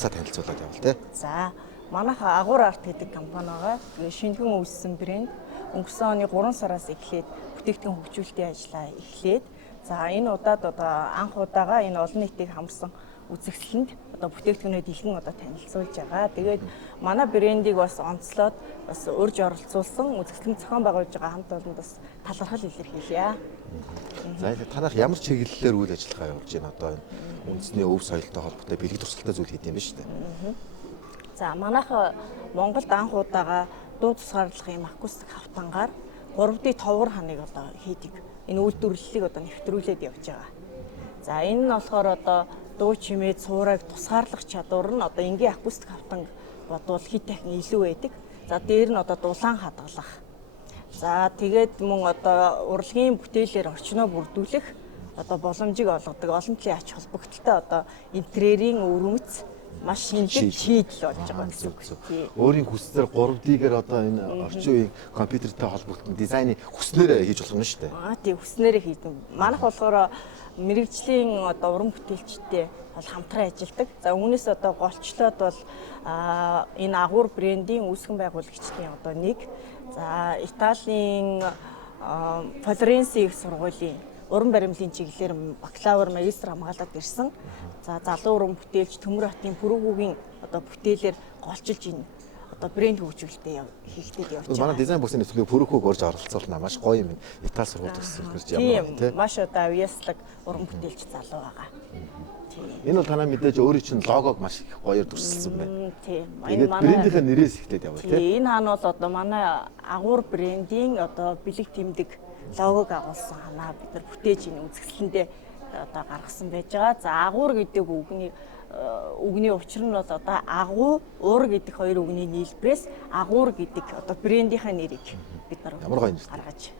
багаасаа танилцуулаад явал те. За манайх Агуур арт гэдэг компани байгаа. Шинэхэн үүссэн брэнд. Өнгөрсөн оны 3 сараас эхлээд бүтээгдэхүүн хөгжүүлэлтийн ажлаа эхлээд за энэ удаад анх удаага энэ олон нийтийг хамарсан үзэсгэлэнд бүтээгдэхүүнээ дэлгэн танилцуулж байгаа. Тэгээд манай брендийг бас онцлоод бас урьж оролцуулсан үзэсгэлэн зохион байгуулж байгаа хамт олонд бас талархал илэрхийлье. За танах ямар чиглэлээр үйл ажиллагаа явуулж байна одоо энэ үндэсний өв соёлтой холбоотой бэлэг туршлагатай зүйл хийдэм байна шүү дээ. За манайх Монголд анх удаага дуу тусгаарлах юм акустик хавтангаар 3D товгор ханыг хийдэг. Энэ үйлдвэрлэлийг нэвтрүүлээд явж байгаа. За энэ нь болохоор дуу чимээ цуурайг тусгаарлах чадвар нь энгийн акустик хавтанг бодвол хэд дахин илүү байдаг. За дээр нь дулаан хадгалах. За тэгээд мөн урлагийн бүтээлээр орчноо бүрдүүлэх боломжийг олгодог олон талын ач холбогдолтой интерьерийн өрөмц маш шинжлэх шийдэл болж байгаа гэсэн үг. Өөрийн хүслээр 3D-гээр энэ орчин үеийн компьютертэй холбогдсон дизайны хүснээрээ хийж болох юм шүү дээ. Тийм хүснээрээ хийдэг. Манайх болохоор мэрэгжлийн уран бүтээлчтэй хамтран ажилладаг. За үүнээс голчлоод бол энэ Агуур брендийн үүсгэн байгуулагчдын нэг. За Италийн Флоренци их сургуулийн уран баримлын чиглэлээр бакалавр, магистр хамгаалаад ирсэн. За залуу уран бүтээлч Төмөр хотын Пүрэвүүгийн бүтээлээр голчилж энэ брэнд хөгжүүлэлтээ хийгдээд явж байгаа. Манай дизайн боксын нэвтрүүлгийг Пүрэвүүг орж оролцуулна маш гоё юм. Итали сургууль төгссөн гэж ямар тийм маш авьяаслаг уран бүтээлч залуу байгаа. Энэ бол танаа мэдээж өөрийн чинь логог маш их гоёор дүрсэлсэн байна. Тийм. Энэ брендийнхээ нэрээс ихтэй яваа тийм. Энэ хаана бол манай Агуур брендийн бэлэг тэмдэг логог агуулсан ханаа бид нар бүтээж энэ үзэсгэлэндээ гаргасан байж байгаа. За Агуур гэдэг үгний учир нь бол агуу, уур гэдэг хоёр үгний нийлбэрээс Агуур гэдэг брендийнхаа нэрийг бид нар гаргаж.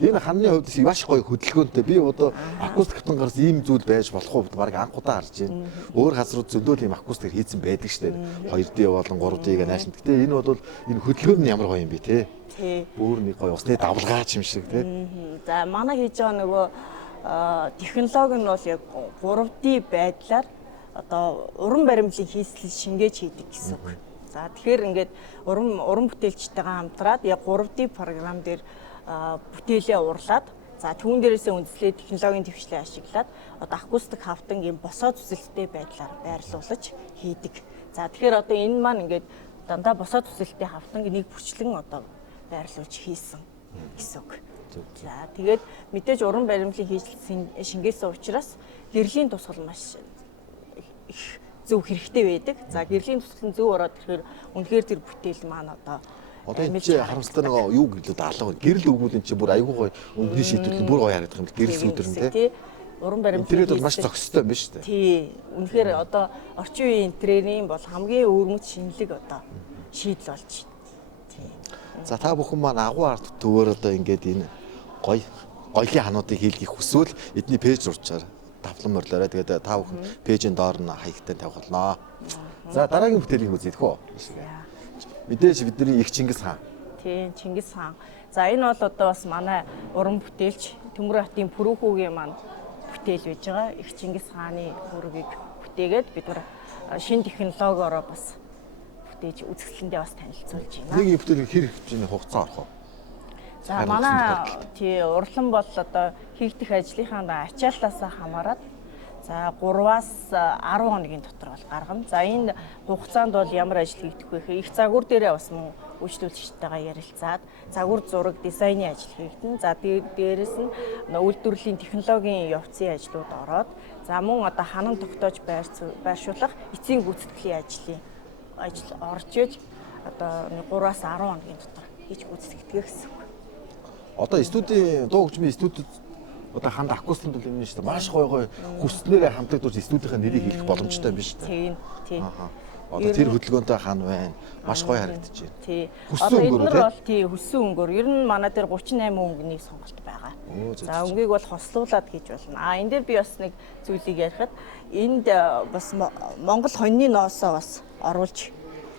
Энэ ханны хувьд маш гоё хөдөлгөөнтэй. Би акустик хавтангараас ийм зүйл байж болох уу? Бараг анх удаа харж байна. Өөр газрууд зөндөл ийм акустик хийцэн байдаг шүү дээ. 2D болон 3D-г наашин. Гэтэ энэ бол энэ хөдөлгөөн нь ямар гоё юм бэ те? Бүр нэг гоё усны давлгаач юм шиг те. За манай хийж байгаа технологи нь бол яг 3D байдлаар уран баримлын хийслэл шингээж хийдэг гэсэн үг. За тэгэхээр ингээд уран бүтээлчтэйгээ хамтраад яг 3D програм дээр бүтээлээ урлаад за түүн дээрээсээ үндэслээд технологийн төвшлээ ашиглаад акустик хавтанг юм босоо зүсэлттэй байдлаар байрлуулж хийдэг. За тэгэхээр энэ маань ингээд дандаа босоо зүсэлттэй хавтанг нэг бүрчлэн байрлуулж хийсэн гэсэн үг. За тэгээд мэдээж уран баримлын хийжлэл шингээсэн учраас гэрлийн тусгал маш их зөв хэрэгтэй байдаг. За гэрлийн тусгал нь зөв ороод ирэхээр үнэхээр тэр бүтээл маань энэ чи харамсалтай юу гэрлээ алга гэрэл өгвөл энэ чи бүр айгүй гоё өнгөний шийдвэрлэл бүр гоё харагдах юм гэрэл сүдэрнэ тий. Уран баримлын интерьер бол маш зохистой юм байна шүү дээ. Тий. Үнэхээр орчин үеийн интерьерийн бол хамгийн өвөрмөц шинэлэг шийдэл болж байна. Тий. За та бүхэн маань агуу арт төвөөр ингээд энэ гоёлын хануудыг хийлгэх хүсвэл эдний пэйж руучаар давлан морлоорой. Тэгээд та бүхэн пэйжийн доор нь хаягтай тавих болно. За дараагийн бүтээлийг үзье хөө. Мэдээж бидний их Чингис хаан. Тийм, Чингис хаан. За энэ бол бас манай уран бүтээлч Төмөр хотын Пүрэвүүгийн маань бүтээл байж байгаа. Их Чингис хааны үүргийг бүтээгээд бид нар шинэ технологиороо бас бүтээж үзэсгэлэндээ бас танилцуулж байна. Нэг бүтээлийг хэр хэмжээний хугацаа орох вэ? За манай урлан бол хийгдэх ажлынхаа ачаалтаас хамаарат за 3-аас 10 хоногийн дотор бол гаргана. За энэ хугацаанд бол ямар ажил хийгдэх вэ гэхээр их загвар дээрээ бас мөн үйлчлүүлэгчтэйгээ ярилцаад загвар зураг дизайны ажил хийгдэн. За дээрээс нь үйлдвэрлэлийн технологийн явцын ажлууд ороод за мөн ханан тогтоож байршуулах эцсийн гүйцэтгэлийн ажил орж иж 3-аас 10 хоногийн дотор хийж гүйцэтгэдэг гэсэн үг. Студийн дуу хөгжмийн студид ханд акустик бол юм шүү дээ. Маш гоё хүснээрээ хамтагдуулж студийнхаа нэрийг хэлэх боломжтой юм биш үү? Тийм. Тэр хөдөлгөөнтэй хаан байна. Маш гоё харагдаж байна. Тий. Эдгээр бол хөссөн өнгөөр. Ер нь манай дээр 38 өнгөний сонголт байгаа. За өнгийг бол хослуулад хийж болно. Энэ дээр би бас нэг зүйлийг ярихад энд бас Монгол хоньны ноосоо бас оруулж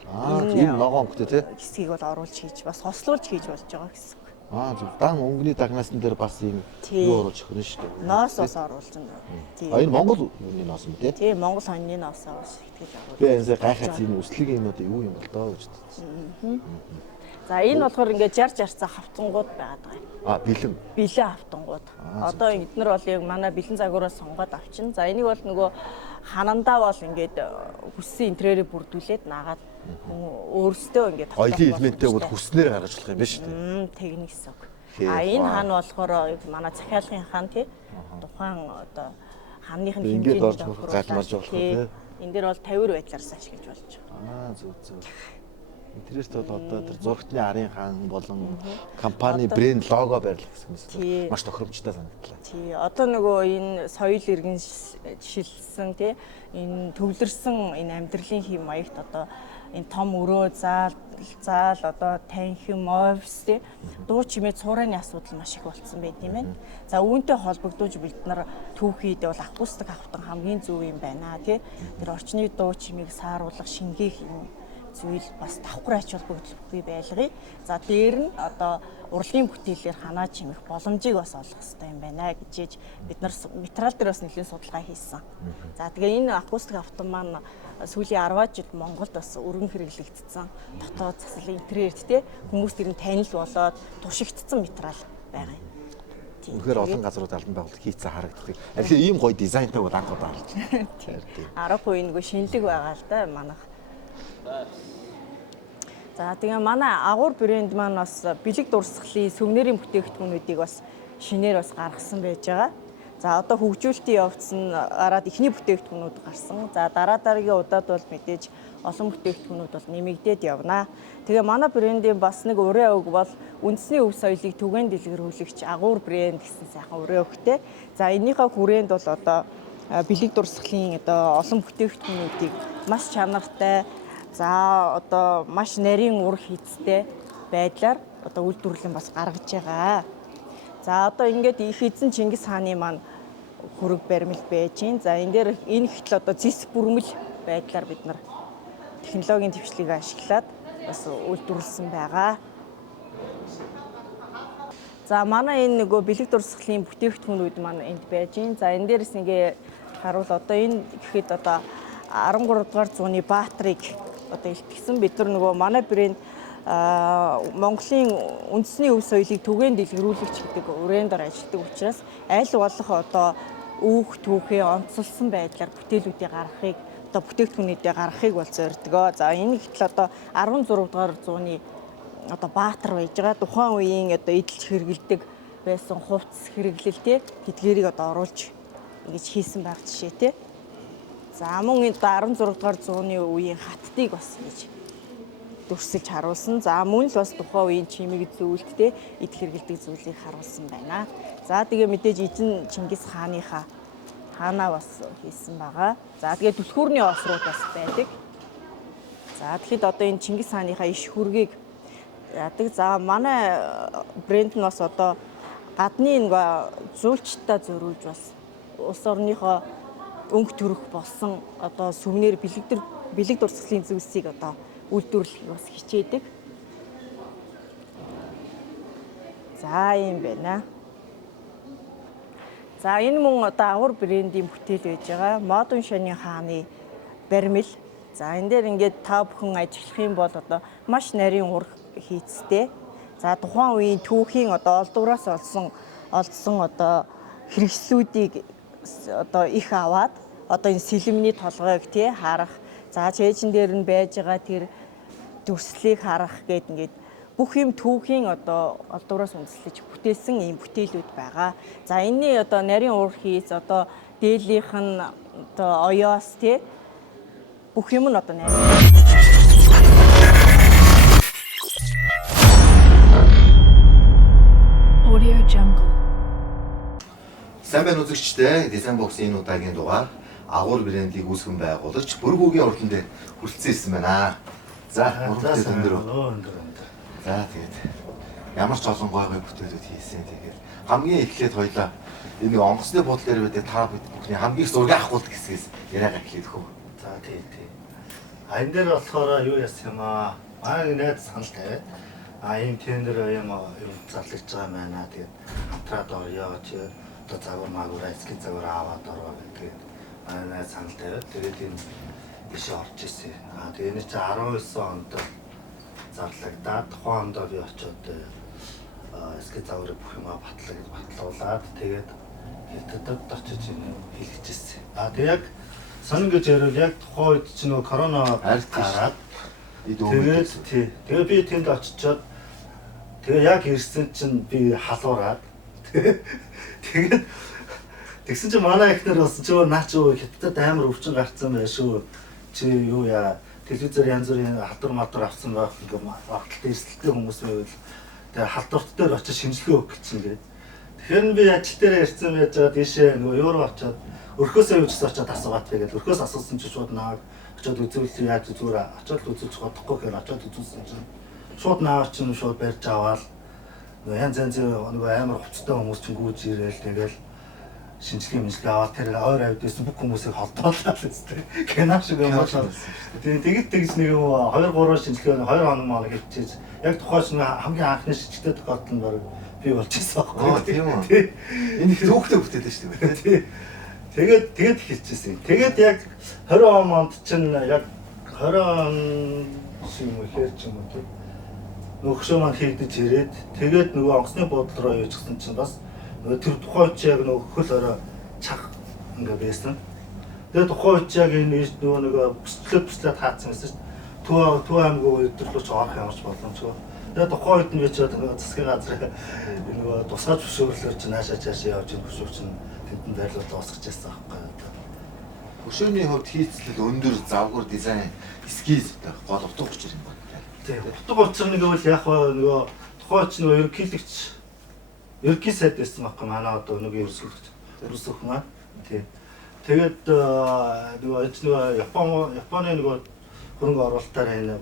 энэ ногоон өнгөтэй тий. Хэсгийг бол оруулж хийж бас хослуулж хийж болж байгаа гэсэн. Зөв. Дан өнгөний дагнасан дээр бас юм юу оруулж өгнө шүү дээ. Ноос бас оруулж байна. А энэ Монгол үний ноос юм тий? Тийм, Монгол хоньны ноосоо бас итгэж оруулж. Би энэ гайхаад энэ үслэг юм одоо юу юм бол доо гэж бодсон. За энэ болохоор ингээд 60 цаа хавтангууд байгаад байгаа юм. Бэлэн. Бэлэн хавтангууд. Одоо эднэр бол яг манай бэлэн загвараас сонгоод авчин. За энийг бол нөгөө ханандаа бол ингээд хүссэн интерьерээ бүрдүүлээд наагаад өөрсдөө ингээд Хоёлын элементтэй бол хүснээр гаргаж болох юм байна шүү дээ. Тэгнэ гэсэн үг. Энэ хан болохоор манай захиалгын хан тий. Тухайн одоо ханных нь хэмжээний галмаж болох тий. Энэ дээр бол 50 байдлаараас ашиглаж болж байгаа. Зөв. Интерьерт бол одоо тэр зургатны арын хаан болон компани брэнд лого байрлах гэсэн маш тохиромжтой санагдлаа. Тий. Одоо нөгөө энэ соёл иргэн шилсэн тий энэ төвлөрсөн энэ амьдралын хэм маягт одоо энэ том өрөө заал одоо танхим офис тий дуу чимээ цуурайны асуудал маш их болцсон байт юм байна. За үүнтэй холбогдуулж бид нар түүхийд бол акустик хавтан хамгийн зөв юм байна тий. Тэр орчны дуу чимээг сааруулах шингээх юм зүйл бас давхар ач холбогдолгүй байлгыг. За дээр нь одоо урлагийн бүтээлээр ханаа чимэх боломжийг бас олох хэрэгтэй юм байна гэж бид нар материал дээр бас нэлээд судалгаа хийсэн. За тэгээ энэ акустик автомат маань сүүлийн 10 жил Монголд бас өргөн хэрэглэгдсэн. Дотоод засал интерьерт те хүмүүс тэр нь танил болоод туршигдсан материал байгаа юм. Үнэхээр олон газрууд албан байгуулалт хийцэн харагддаг. Тэгэхээр ийм гоё дизайнтай бол анх удаа харж байна. Тийм. 10% нөгөө шинэлэг байгаа л да манайх. За тэгээ манай агуур брэнд маань бас бэлэг дурсгалын сүмнэрийн бүтээгдэхүүнүүдийг бас шинээр бас гаргасан байж байгаа. За одоо хөгжүүлэлтийн явц нь гараад ихний бүтээгдэхүүнүүд гарсан. За дараагийн удаад бол мэдээж олон бүтээгдэхүүнүүд бол нэмэгдээд явна. Тэгээ манай брендийн бас нэг урийн өг бол үндэсний өв соёлыг түгээн дэлгэрүүлэгч агуур брэнд гэсэн сайхан урийн өгтэй. За энэнийхээ хүрээнд бол одоо бэлэг дурсгалын одоо олон бүтээгдэхүүнүүдийг маш чанартай за одоо маш нарийн ур хийцтэй байдлаар одоо үйлдвэрлэн бас гаргаж байгаа. За одоо ингээд их эзэн Чингис хааны маань хөрөг баримл байж гин. За энэ дээр энэ хэтэл одоо зис бүрмэл байдлаар бид нар технологийн төвчлийг ашиглаад бас үйлдвэрлэсэн байгаа. За манай энэ нөгөө бэлэг дурсгалын бүтээгдэхүүнүүд маань энд байж гин. За энэ дээрс ингээ харуул одоо энэ гэхэд одоо 13 дугаар зууны баатрыг одоо илтгэсэн бид нар нөгөө манай брэнд Монголын үндэсний өв соёлыг түгээн дэлгэрүүлэгч гэдэг өрөөндөр ажилладаг учраас аль болох одоо үүх түүхээ онцлсан байдлаар бүтээлүүдийг гаргахыг одоо бүтээгдэхүүнүүдийг гаргахыг бол зордгоо. За энэ гэтэл одоо 16 дугаар зууны одоо баатар байж байгаа тухайн үеийн одоо эдэлж хэрэгэлдэг байсан хувцс хэрэглэлтэй тэдгэрийг одоо оруулж ингэж хийсэн байх жишээ тий. За мөн энэ 16 дугаар зууны үеийн хаттыг бас ингэж дүрсэлж харуулсан. За мөн л бас тухайн үеийн чимэг зүйлтэй эд хэрэгэлдэг зүйлийг харуулсан байна. За тэгээ мэдээж эзэн Чингис хааныхаа хаанаа бас хийсэн байгаа. За тэгээ түлхүүрний осрууд бас байдаг. За тэгэхэд одоо энэ Чингис хааныхаа иш хүргийг яадаг. За манай брэнд нь бас одоо гадны нөгөө зүүлчтэй зориулж бас улс орныхоо өнгө төрөх болсон одоо сүмнэр бэлэг дурсгалын зүйлсийг одоо үйлдвэрлэхийг бас хичээдэг. За юм байна. За энэ мөн одоо агуур брендийн бүтээл байж байгаа. Модон шаны хааны баримл. За энэ дээр ингээд та бүхэн ажиллах юм бол одоо маш нарийн ур хийцтэй. За тухайн үеийн түүхийн одоо олдвороос олсон одоо хэрэгслүүдийг одоо их аваад одоо энэ сэлэмний толгойг тий харах. За чэйжин дээр нь байж байгаа тэр дүрслийг харах гээд ингээд бүх юм түүхийн одоо олдвороос үндэслэж бүтээсэн ийм бүтээлүүд байгаа. За энэний одоо нарийн ур хийц одоо дээлийнх нь одоо оёос тий бүх юм нь одоо нарийн. Audio Jungle. Сайн байна үзэгчдээ. Design Box-ийн энэ удаагийн дугаар агуур брэндийг үүсгэн байгуулагч Бүргүүгийн урдан дээр хүрэлцэн ирсэн байна. За, урдан дээр За тэгээд ямар ч олон гой бүтээлүүд хийсэн. Тэгээд хамгийн эхлээд хоёлаа энэ онгоцны бодол дээр бид та бүхний хамгийн зургийг авахулт гэсгээс яриагаа эхлэх хөө. За тий. А энэ дээр болохоор юу яасан юм аа? Манай найз санал тавиад ийм тендер юм зарлагдж байгаа байна. Тэгээд хамтраад орё. Чи одоо загвар магвар эсгийн загвар аваад ороо гэдэг. Манай санал тавиад тэгээд энэ биш орж ирсэн. Тэгээд энэ чи 19 онд зарлагдаад тухайн онд би очиод эсгийн загварыг бүх юм батлуулаад тэгээд хэтэд очиж хэлчихсэн. Тэгээд яг сонин гэж ярил яг тухайн үед чи нөгөө корона гараад тэгээд би тэнд очичоод тэгээ яг ирсэн чинь би халуураад тэгээд тэгсэн чинь манай ихнэр бас чи наа чи хятадд амар өвчин гарцсан байх шүү. Чи юу яа телевизээр янз бүрийн халдвар малдвар авсан байх ингээм багталтай эрсдэлтэй хүмүүс байвал тэгээ халдварт дээр очиж шинжилгээ өгөх гэсэн гээд. Тэгэхээр би ажил дээр ирсэн байж байгаа тийшээ нөгөө юу руу очиод өрхөөсөө юучс очиод асуугаад тэгээд өрхөөс асуусан чи шууд наа очиод үзүүлсэн яаж зүгээр очиод үзүүлж чадахгүй гэхээр очиод үзүүлсэн чинь шууд наа чинь шууд барьж аваад янз нөгөө амар хувцастай хүмүүс чинь гүйж ирээл тэгэл шинжилгээ аваад тэр ойр авдсан бүх хүмүүсийг холдоолаад үстэй. Кино шиг юм болоо. Тэгээд тэгж нэг 2-3 шинжилгээ 2 хоног маа хийчихэж яг тухайн чинь хамгийн анхны шинжилгээ тохиолдол нь баг би болж ирсэн байхгүй. Тийм үү. Энэ их хөөхтэй бүтээд шүү дээ. Тэгээд хэлчихсэн. Тэгээд яг 20 онд чинь яг 20 он шиг юм ихээр ч юм уу тийм. Нөгөөшөө маань хийгдэж ирээд тэгээд нөгөө онгоцны буудлын руу явчихсан чинь бас тэр тухайн үед яг нөгөө хөл орой чаг ингээ байсан. Тэгээд тухайн үед яг энэ нөгөө бүслэд хаацсан байсан шүү дээ. Төв аймгийн өдөрлөж орох ямарч боломжгүй. Тэгээд тухайн үед нь би ч засгийн газрын нөгөө тусгай зөвшөөрлөөр чинь наашаа явж ийн хөшөөч нь тэнд байрлал дуусгаж байсан байхгүй. Хөшөөний хувьд хийцлэл өндөр завгар дизайн эскиз гол утга учир юм байна. Тийм. Утга учир нэг бол яг нөгөө тухайн ч нөгөө ерөнхий сайд байсан байхгүй манай одоо нэг ерөнхийлөгч маань. Тийм. Тэгээд нөгөө Японы нөгөө хөрөнгө оруулалтаар энэ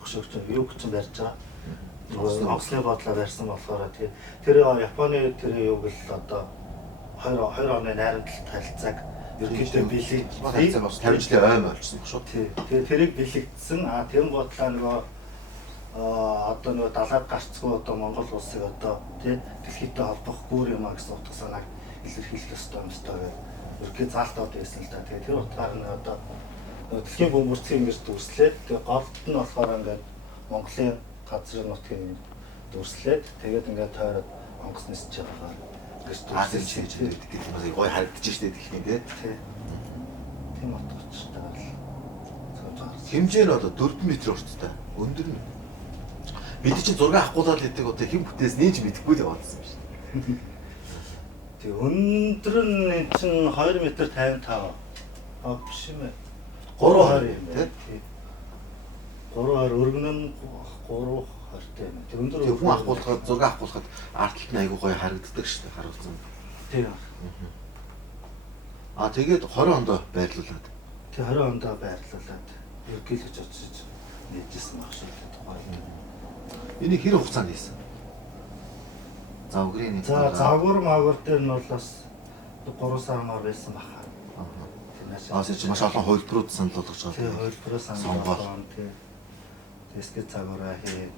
хөшөөгч юу гэж барьж байгаа. Нөгөө онгоцны бодлоо барьсан болохоор тэр Японы тэр юуг л одоо 2 оны найрамдалт харилцааг ерөнхийдөө бэлэгдсэн бас 50 жилийн ойн болчихсон шүү. Тэгээ тэрийг бэлэгдсэн. Тэр бодлоо нөгөө одоо нөгөө далаад гарцгүй одоо Монгол улсыг одоо дэлхийдээ холбох гүүр юм а гэсэн утга санааг илэрхийлэх ёстой юм шүү гэдэг. Ерөнхий заалтууд байсан л да. Тэгээ тэр утгаар нь одоо дэлхийн бөмбөрцгийн ингэж дүрслээд тэгээ голд нь болохоор ингээд Монголын газрын нутгийн дүрслээд тэгээд ингээд тойроод онгоц нисэж байгаагаар Азийн хийж байдаг гэх юм бас гоё харагдаж штэ техник тийм утгатай бол хэмжээ нь одоо 4 м өрттэй өндөр нь бид чинь зураг авахгуулаад гэдэг одоо хэм бүтээс нээж мэдэхгүй л яваадсан юм шиг. Тэг өндөр нь чинь 2 м 55 биш юм ээ. 320 юм байна. 320 өргөн нь 320 юм. Тэг өндөр хүн авахгуулахад зураг авахгуулахад артлт нь айгүй гоё харагддаг шүү дээ харуулсан. Тийм. Тэгээд 20 онд байрлуулад. Тэг 20 онд байрлуулад ерөнхийлөгч очиж нээжсэн баг шүү дээ тухайн. Энийг хэр хугацаанд хийсэн? Завгрын За завгар магвар дээр нь бол бас 3 сар маар байсан баха. Чи маш олон хувилбарууд санал болгож байгаа. Тийм хувилбараа санал болгосон тийм. Тэсгэд цагаараа хээ.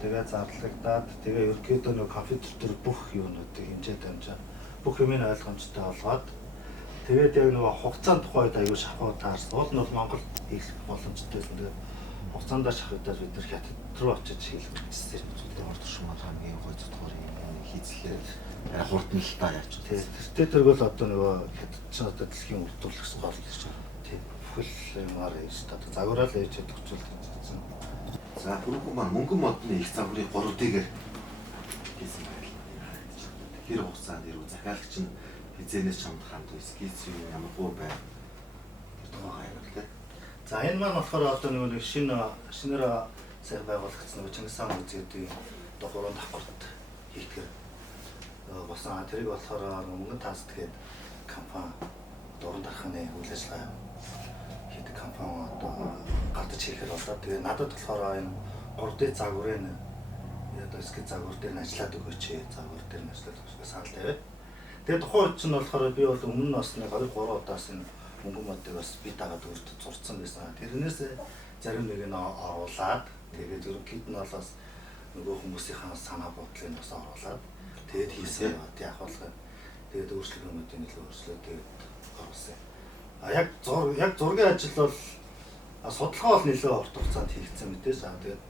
Тэгээ зарлагдаад тэгээ ерөнхийдөө нэг компьютер дээр бүх юунуудыг хэмжээ дамжаа бүх юмыг ойлгомжтой болгоод тэгээд яг нэг хугацаанд тухайд аюул шахуу таарсан. Уул нь бол Монгол хийх боломжтой байсан. Тэгээ хугацаанд шахагдаад бид нар хятад руу очиж хийлгэсэн. Зүгээр ордошмол хамгийн гоё зүтгүүрийн хийцлээд хурдан л та явж байгаа. Тэр төргөл одоо нөгөө хятад ч одоо дэлхийн үрдүүлэгч гол гэж байна. Тийм. Бүхэл юмар яаж одоо загвараа л ээж өгчүүл гэсэн. За түрүүхэн маань мөнгөн модны их загварыг 3D-гээр хийсэн байна. Тэр хугацаанд ирүү захиалагч нь хизэнээс чамд хамт эскиз юм ямар гоо байв. Тэр тухайгаа яг л. За энэ маань болохоор одоо нэг шинээр сая байгуулагдсан нэг Чингис хаан музейдийн одоо 3 давхарт хийдэг. Босон тэрийг болохоор мөнгөн тааст гэдэг компани дуран дарахны үйл ажиллагаа хийдэг компани одоо гадаж хийхээр болоо. Тэгээ надад болохоор энэ 3D загварын одоо эсгий загвар дээр нь ажиллаад өгөөч. Загвар дээр нь ажиллаад өгөх санал тавиад. Тэгээ тухайн үед чинь болохоор би бол өмнө нь бас нэг 2-3 удаас энэ мөнгөн модыг бас би дагаад өөртөө зурцсан байсан. Тэрнээс зарим нэг нь оруулаад Тэгээд ерөнхийд нь бол бас нөгөө хүмүүсийн санаа бодлыг бас оруулаад тэгээд хийсэн ба яг болгоо. Тэгээд өөрчлөлтүүдийн нөлөө өөрчлөлт тэгээд оруулсан. Яг зургийн ажил бол судалгаа бол нэлээд урт хугацаанд хийгдсэн мэдээж. Тэгээд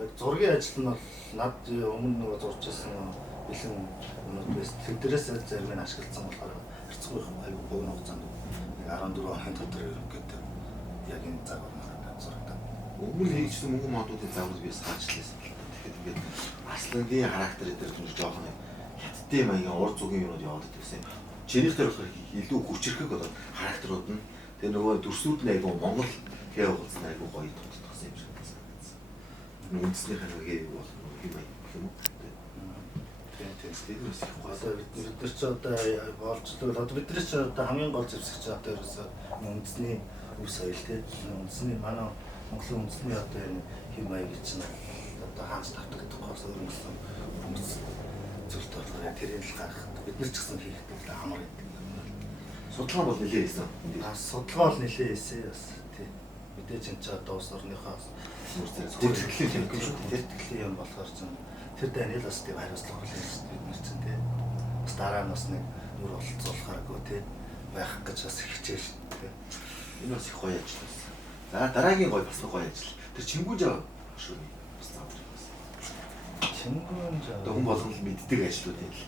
яг зургийн ажил нь бол над өмнө нөгөө зурж ирсэн бэлэн өнөөдрөөс тэднээс зарим нь ашигласан болохоор харьцангуй аюул богино хугацаанд 14 хоногийн дотор ерөнхийдөө яг энэ загвар надад зурагдав. Өмнө хийжсэн мөнгө модуудын загвар би саачлалсан. Тэгэхээр ингээд Аслангийн характер дээр түнж жоохон хятадын маягийн урд зүгийн юмуд яваад байсан. Чинийх дээр болохоор илүү хүчрхэг болоод характерууд нь тэр нөгөө дүрсүүд нь айгүй Монгол хээ уулзсан айгүй гоё тутагдсан юм шиг санагдсан. Үндснийхээ нэг бол юм юм уу? Тэгээд одоо бид нар ч одоо болжлоо одоо бид нар ч одоо хамгийн гол зэвсэгч одоо ерөөсөө үндэсний үе соёл тийм үндэсний манай Монголын үндэсний одоо энэ хэм маяг чинь одоо хаанч тавтагдахгүй өөрөмсөн хүмүүс зүйлт болохоор тэрийг л гарах бид нар ч гэсэн хийхдээ амар гэдэг. судалгаа бол нэлээд хийсэн. Судалгаа бол нэлээд хийсэн бас тийм мэдээж энэ ч одоо улс орныхоо зүтгэлийн юм шүү дээ. Тэтгэлийн юм болохоор ч тэр Даниэл бас тийм хариуцлага хүлээн бид нар чинь тийм бас дараа нь бас нэг нүр болцоолохааргүй тийм байх гэж бас хичээл шүү дээ. Энэ бас их гоё ажил байсан. За дараагийн гоё бас гоё ажил. Тэр Чингүн жаа шүү. Бас заавар байсан. Чингүн жаа. Хүн болгон л мэддэг ажлууд юм л.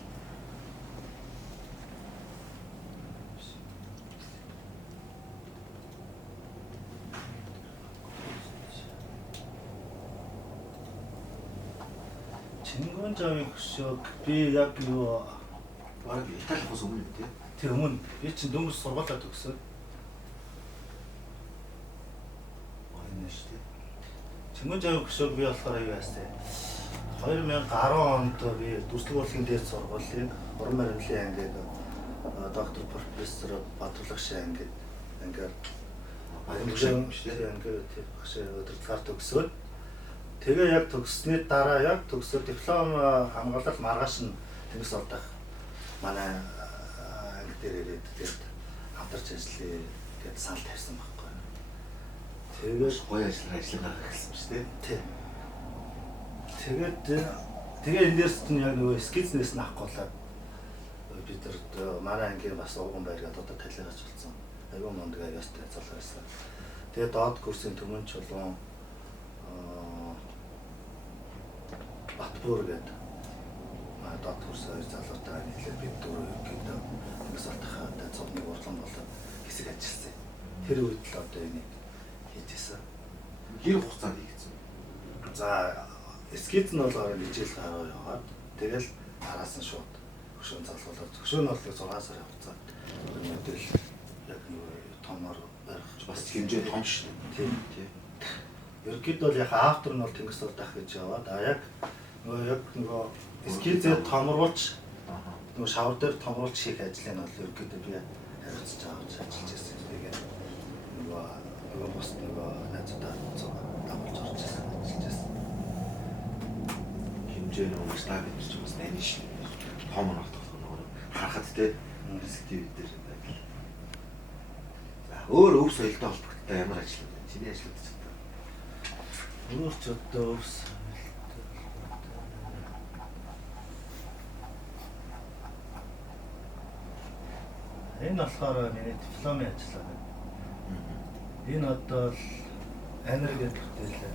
Чингүн жаавын хөшөөг би яг юу баг Италиас өмнө тийм. тэр өмнө би чинь дөнгөж сургуулаа төгсөөд Чингүн жаавын хөшөөг би болохоор юу яасан 2010 онд би дүрслэг урлагийн дээд сургуулийн уран баримтлалын ангид доктор профессор Батлах ангид ингээд баярлалаа шүү дээ ингээд багш удирдлагаар төгсөөд тэгээ яг төгссөний дараа яг төгсөө диплом хамгаалалт маргааш нь Тэнгис олдох манай анги дээр ирээд тэгээд хамтарч ажиллая гэдээ санал тавьсан байхгүй. Тэгээд гоё ажиллагаа эхэлсэн шүү дээ. Тийм. Тэгээд энэ дээрс нь яг нөгөө скизнес нь авахгүйлаад бид нар манай ангийн бас уган байргаад одоо талигаач болсон. Аюу мундаг аяастай залуу байсан. Тэгээд доод курсын төмөн чулуун Батбуур гэдэг доод курсын хоёр залуутай нийлээд бид дөрөв ерөнхийдөө Тэнгис олдохаа цогны урлан болоод хэсэг ажилласан. Тэр үед л одоо энийг хийжсэн. Гэр хугацаанд хийгдсэн. За эскиз нь бол хичээл гараа яваад тэгэл араас нь шууд хөшөө залгуулаад хөшөө нь бол 6 сарын хугацаанд мэдээлэл яг нэг томор барих Бас хэмжээ том шүү дээ. тийм. Ерөнхийдөө бол яг автор нь бол Тэнгис олдох гэж яваад яг нөгөө эскизээ томруулж нөгөө шавар дээр томруулж хийх ажлыг нь бол ерөнхийдөө би хариуцж авч ажиллаж байсан. Тэгээд нөгөө бос нөгөө найзуудаа дагуулж орж ажиллаж байсан. Хэмжээ нь ууштай бид ч бас нэн шин. Том нь автах нөгөө харахад те перспектив дээр байл. За өөр өв соёлтой холбогдтой ямар ажил вэ? Чиний ажлууд ч одоо. Өөр ч одоо өвс энэ болохоор миний дипломын ажил байна. Энэ одоо л энерги бүтээлээ.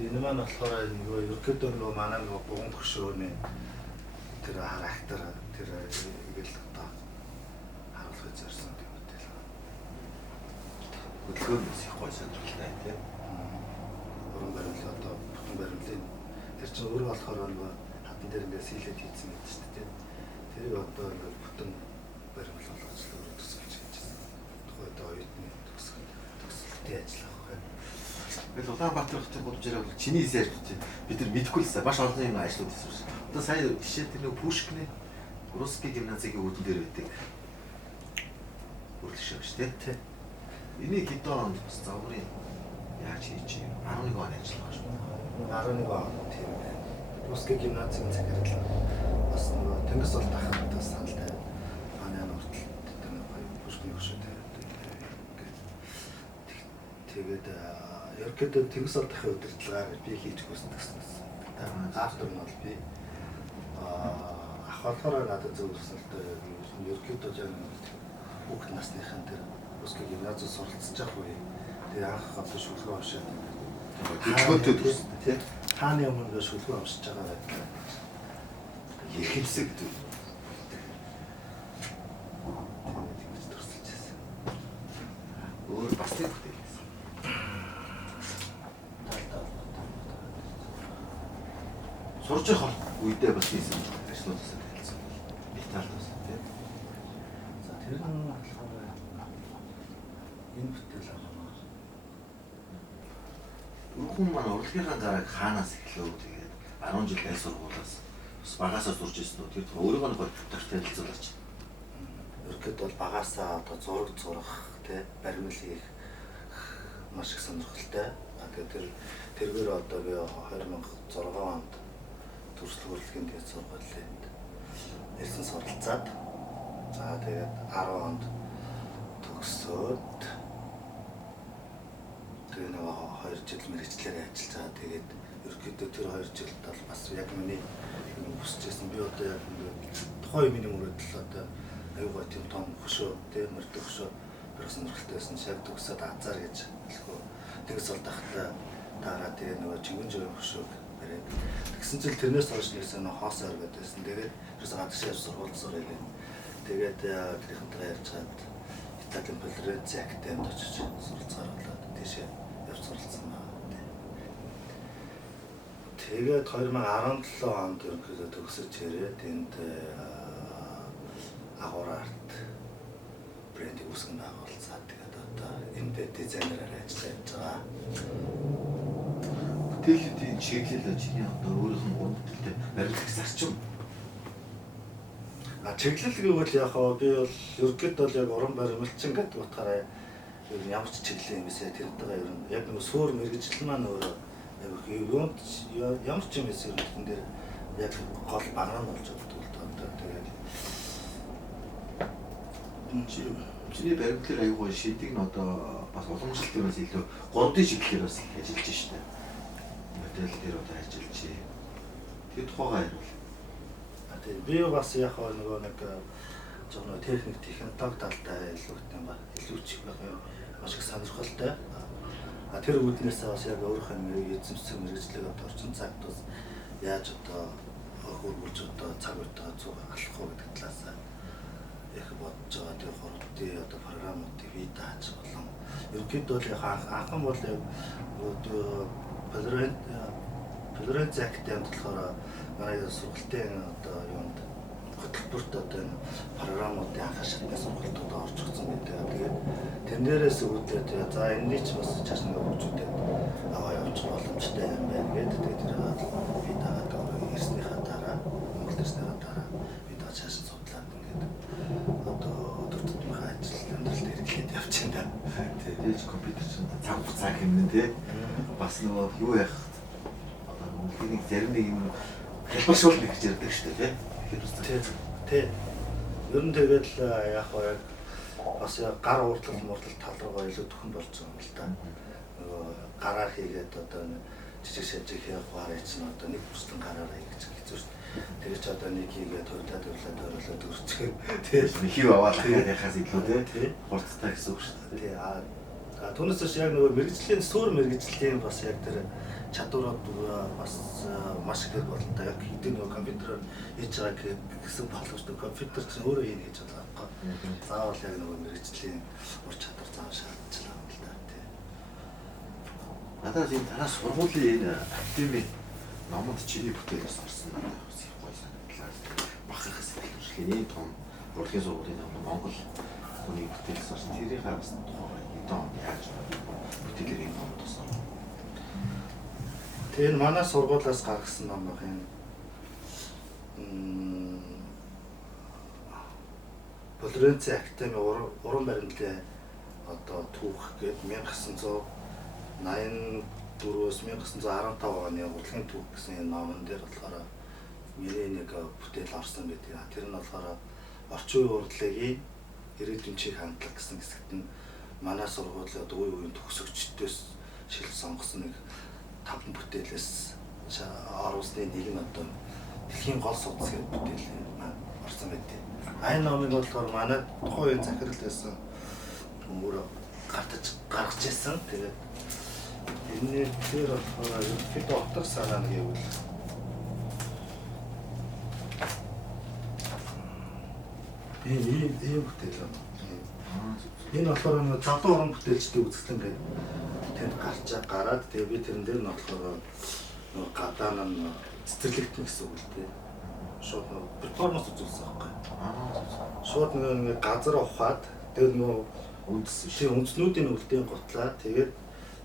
Энэ маань болохоор нөгөө ерөөдөө нөгөө манай нөгөө буган хөшөөний тэр характер тэр игэл одоо харуулах зорьсон юм бүтээл. Хөдөлгөөнөөс их гоё сонирхолтой тийм. Уран баримтлал одоо бүхэн баримтлалын тэр чинь өөрөө болохоор нөгөө хатан дээр ингээд сийлэд хийсэн гэдэг шүү дээ. Тэрийг одоо ингээд бүтэн баримтлал болгож л өөрөө төсөлж хийжсэн. Тухайд оюутны төсөлтийн ажил авах гэх. Тэгэл Улаанбаатар хотын болж ирээд бол чиний хийсэн ажлууд бид нар мэдэхгүй лсэн маш олон юм ажлууд хийсэн. Одоо сая жишээ тэр нэг Пушкины Русский гимназигийн үүдэн дээр байдаг. Үрлэшээ шүү дээ. Тий. Энийг хэдэн онд бас загварын яаж хийж 11 он ажиллаж байгаа шүү. 11 он тийм байна. Русский гимназийн захирал бас нөгөө Тэнгис олдох хатаас саналтай. Манай нуртал тэр нөгөө Пушкины хөшөөтэй ингээд Тэгээд ерөнхийдөө төгс олдохын удирдлагаар би хийж хүсдэг. Автор нь бол би ах болохоор надад зөвлөснөлтөө ерөнхийдөө яг хүүхд насныхан тэр өсгөө гимназиуд суралцж явах үе. Тэгээд анх гадаа шүлгөө уншаад хөдөлгөөнтэй төс тий. хааны өмнө шүлгөө уншиж байгаа байдаг. Эрхэмсэг гэдэг. Өөр бас нэг бүтээл байсан. Сурж явах үедээ бас хийсэн ажлуудаас хэлсэн. Италид бас тийм. За тэр нь болохоор энэ бүтээл авах. Хүн маань урлагийнхаа гарааг хаанаас эхлэв тэгээд 10 жил аль сургуулаас бас багасаа сурж ирсэн үү? Тэр өөрөөгөө нэг төвтэй хэлцүүлээч. Ерөнхийдөө бол багасаа одоо зураг зурах тий баримл хийх маш их сонирхолтой. Тэгээд тэргээр одоо би 2006 онд төрслөг урлагийн дэд сургуулиуд ирсэн суралцаад за тэгээд 10 онд төгсөөд тэгээд нэг 2 жил мэргэжлэрээ ажиллаж байгаа. Тэгээд ерөнхийдөө тэр 2 жилд бол бас яг миний хүсчихсэн. Би одоо яг тухайн миний мөрөдөл одоо аюугаа тийм том хөшөө тийм мөрдөх хөшөө байх сонирхолтойсэн. Шав төгсөөд азар гэж хэлэхгүй. Тэгс олдохтой дараа тэгээ нөгөө чиглэн жоо хөшөөг бариад тэгсэн чил тэрнээс хойш нэгсэн хоос ойр гэдээсэн. Тэгээд ерөөсөө гадагшаа сургуулсаар байлаа. Тэгээд тэрийнхэнтэй ярьж чад Италийн Флоренц академид очиж суралцгаар болоод тийшээ явж суралцсан байна. Тэгээд 2017 онд ерөнхийдөө төгсөж ирээд энд агуур арт брендийг үүсгэн байгуулсан. Тэгээд одоо энд дизайнераар ажиллаж байгаа. Бүтээлүүдийн чиглэл чиний одоо өөрийнх нь бүтээлтэй баримтлах зарчим. Чиглэл гэвэл яг би бол ерөнхийдөө бол яг уран баримлчин гэдэг утгаараа ямар ч чиглэл юм бисээ тэрнтэйгээ ер нь яг нэг суур мэргэжил маань өөрөө ямар ч юм эсэр энэ дээр яг гол багнаа болж өгдөг л доо. Тэгээд чиний баримтлал аюулгүй шидэг нь одоо бас уламжлалт юмас илүү гондын чиглэлээр бас их ажиллаж штэ. Модель дээр одоо ажиллаж. Тэр тухайгаа ярил. тэгээд би бас яг нөгөө нэг зөвхөн техник технологи талтай илүү хэвтэн ба илүү чих байх юм маш их сонирхолтой. Тэр үүднээс бас яг өөрийнх нь эзэмшсэн мэргэжлийг одоо орчин цагт бас яаж одоо хөрвүүлж одоо цаг үетэйгээ зуг алах уу гэдэг талаас их бодож байгаа. Тэр хордын одоо програмуудыг бий дааж болон ерөнхийдөө бол яг анхан бол Флоренц академид болохоор манай сургалтын одоо юунд хөтөлбөрт одоо энэ програмуудын анхаа шатны сургалтууд орж ирсэн гэдэг. Тэгээд тэрнээрээс үүдээ за энэний ч бас чаш нэг хөгжүүлээд аваа явуучих боломжтой юм байна гэдэг. Тэгээд тэр би дагаад ирснийхаа дараа Монгол ирснийхаа дараа би даа чаш судлаад ингээд одоо өдөр тутмын ажил амьдралд хэрэглээд явж байна. Тэгээд компьютер чинь цаг хугацаа хэмнэн тий. Бас нөгөө юу яах одоо нэг зарим нэг юм хэлбэршүүл нэг гэж ярьдаг шүү дээ тий. Ер нь тэгээд яг бас гар уурдлал муурлал тал руугаа илүү төхөн болж байгаа юм л да. Нөгөө гараар хийгээд одоо жижиг шажиг хийх гараа чинь одоо нэг бүрслэн гараараа хийж хэцүү шүү дээ. Тэгээд ч одоо нэг хийгээд хөвлөд оруулаад өрчих. Тэгээд хив аваад яхаас илүү тий. Хурцтай гэсэн үг шүү дээ. Түүнээс ч яг нөгөө мэргэжлийн суур мэргэжлийн бас яг тэр чадварууд бас маш их болтой. Яг хэдийн нөгөө компьютероор хийж байгаа гэсэн боломжтой компьютер чинь өөрөө хийнэ гэж байгаа байхгүй. Заавал яг нөгөө мэргэжлийн ур чадвар заавал шаардж байгаа юм л да тий. Надад энэ танаас сургуулийн энэ академи номонд чиний бүтээлээс орсон надад бас их гоё санагдлаа. Бахах сэтгэлжлэлийн ийм том урлагийн сургуулийн ном Монгол хүний бүтээлээс орсон. Тэрийг бас тухайн яаж бүтээлэр юм уу тусаа. Тэр манай сургуулиас гаргасан ном баг юм. Флоренц академи уран баримтлалын одоо түүх гээд 1984-өөс 1915 оны урлагийн түүх гэсэн энэ номон дээр болохоор миний нэг бүтээл орсон байдаг. Тэр нь болохоор орчин үеийн урлагийн ирээдүйн чиг хандлага гэсэн хэсэгт нь манай сургуулийн одоо үе үеийн төгсөгчдөөс шил сонгосон нэг 5 бүтээлээс оруулсны нэг нь одоо дэлхийн гол судас гэдэг бүтээл орсон байдаг. Энэ номыг болохоор манай тухайн үеийн захирал байсан өөрөө гаргаж ирсэн. Тэгээд энэ тэр болохоор ерөнхийдөө утга санаа гэвэл ийм бүтээл байна. Энэ болохоор нэг залуу уран бүтээлчдийн үзэсгэлэн гэдэг тэнд гараад тэгээ би тэрэн дээр нь болохоор нэг гадаа нь цэцэрлэгдэн гэсэн үг л дээ. Шууд нэг перформанс үзүүлсэн байхгүй. Шууд нэг газар ухаад тэгээд нэг үндснүүдийн үлдээн готлаа. Тэгээд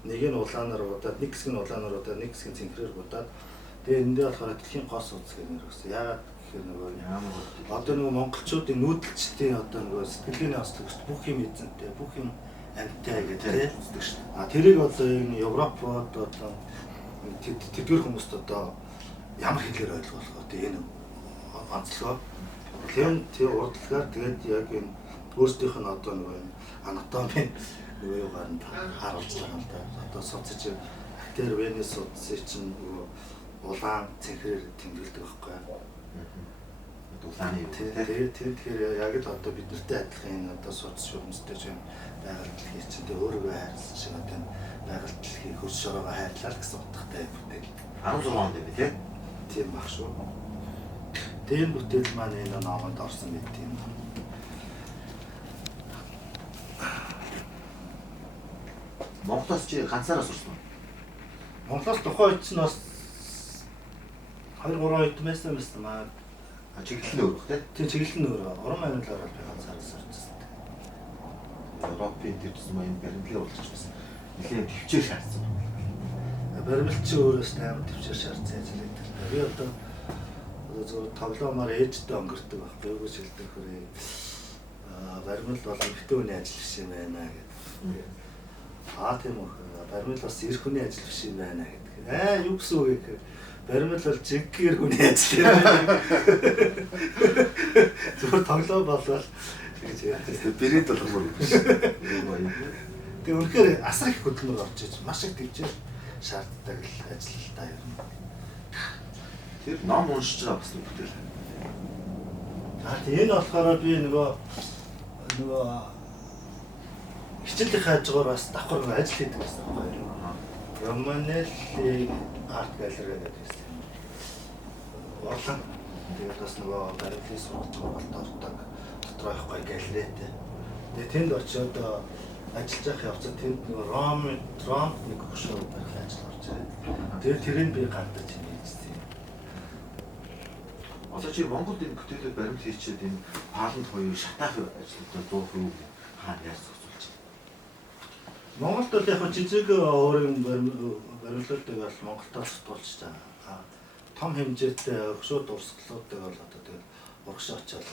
нэг нь улаанаар удаад, нэг хэсэг нь улаанаар удаад, нэг хэсэг нь цэнхрээр удаад. Тэгээд энэ дээр болохоор дэлхийн гол судас гэх нэр өгсөн. Яагаад гэхээр нөгөө одоо нөгөө монголчуудын нүүдэлчдийн одоо нөгөө сэтгэлгээний ослогч бүх юм эзэнтэй, бүх юм амьтай гэдэг үздэг шүү дээ. А тэрийг одоо энэ Европод одоо тэдгээр хүмүүст одоо ямар хэлээр ойлгох вэ? Одоо энэ онцлогоо. Тэр урдлагаар тэгээд яг энэ өөрсдийнх нь одоо нөгөө анатомийн нөгөө юугаар нь харуулж байгаа юм да. Одоо судалж актер Венес судасыг чинь нөгөө улаан цэнхрээр тэмдэглэдэг байхгүй юу? Улааны тэгэхээр яг л одоо бид нартай адилхан энэ одоо судас шуурмстай юм байгаль дэлхий чинь тэ өөрийгөө хайрлсан шиг одоо байгаль дэлхий хөрс шороогоо хайрлаа гэсэн утгатай бүтээл. 16 онд юм тий? Тийм баг шүү. Тэр бүтээл маань энэ номонд орсон мэт юм. Монголоос чи ганцаараа сурсан уу? Монголоос тухайн үед чинь бас 2-3 үед байсан маа. Чиглэл нь өөр баг тийм чиглэл нь өөр. Уран баримтлалаар би ганцаараа сурчсан. Европын дэвсэн маань баримтлал болгож байсан. Нэлийн төвчээр шаардсан. Баримтлч өөрөөс тайван төвчээр шаардсан ажилладаг. Би одоо зөв тоглоомоор ээжтэй өнгөрдөг байхгүй юу гэж хэлдэг хөрөө. Баримтал бол битүү хүний ажил биш юм байна гэдэг. Тийм үү. Баримтал бас эрх хүний ажил биш юм байна гэдэг. Юу гэсэн үг гэхээр баримтал бол жиггээр хүний ажил юм. Зөвхөн тоглоом болвол гэж яа. Бэрээд болгомоор биш. Тэгээ үнэхээр асар их хөдөлмөр орж иж маш их төвчээр шаарддаг л ажил та юм. Тэр ном уншиж байгаа бас бүтээл. Энэ болохоор би нөгөө хичээлийн хажуугаар бас давхар ажил хийдэг гэсэн юм байна. Романелли арт галерей гэдэг юм. Орлон тэгээд бас нөгөө баримтлалын сургалтын ордог дотроо их гоё галерейтэй. Тэгээд тэнд очиод ажиллаж явах явцад тэнд нөгөө Ром нэг хөшөө барих ажил орж байгаа. Тэгээд тэрийг би гардаж хийжсэн. Одоо чи Монголд энэ бүтээлүүд баримт хийчихэд энэ палант хоёрын шатаах ажлуудаа зурх юу хаана яаж зохицуулж байна? Монголд бол яг жижиг өөрийн баримтлалуудыг бол Монголдоо сэтгүүлж байгаа. Том хэмжээтэй өксөө дурсгалуудыг бол одоо тэгэл урагшаа очиод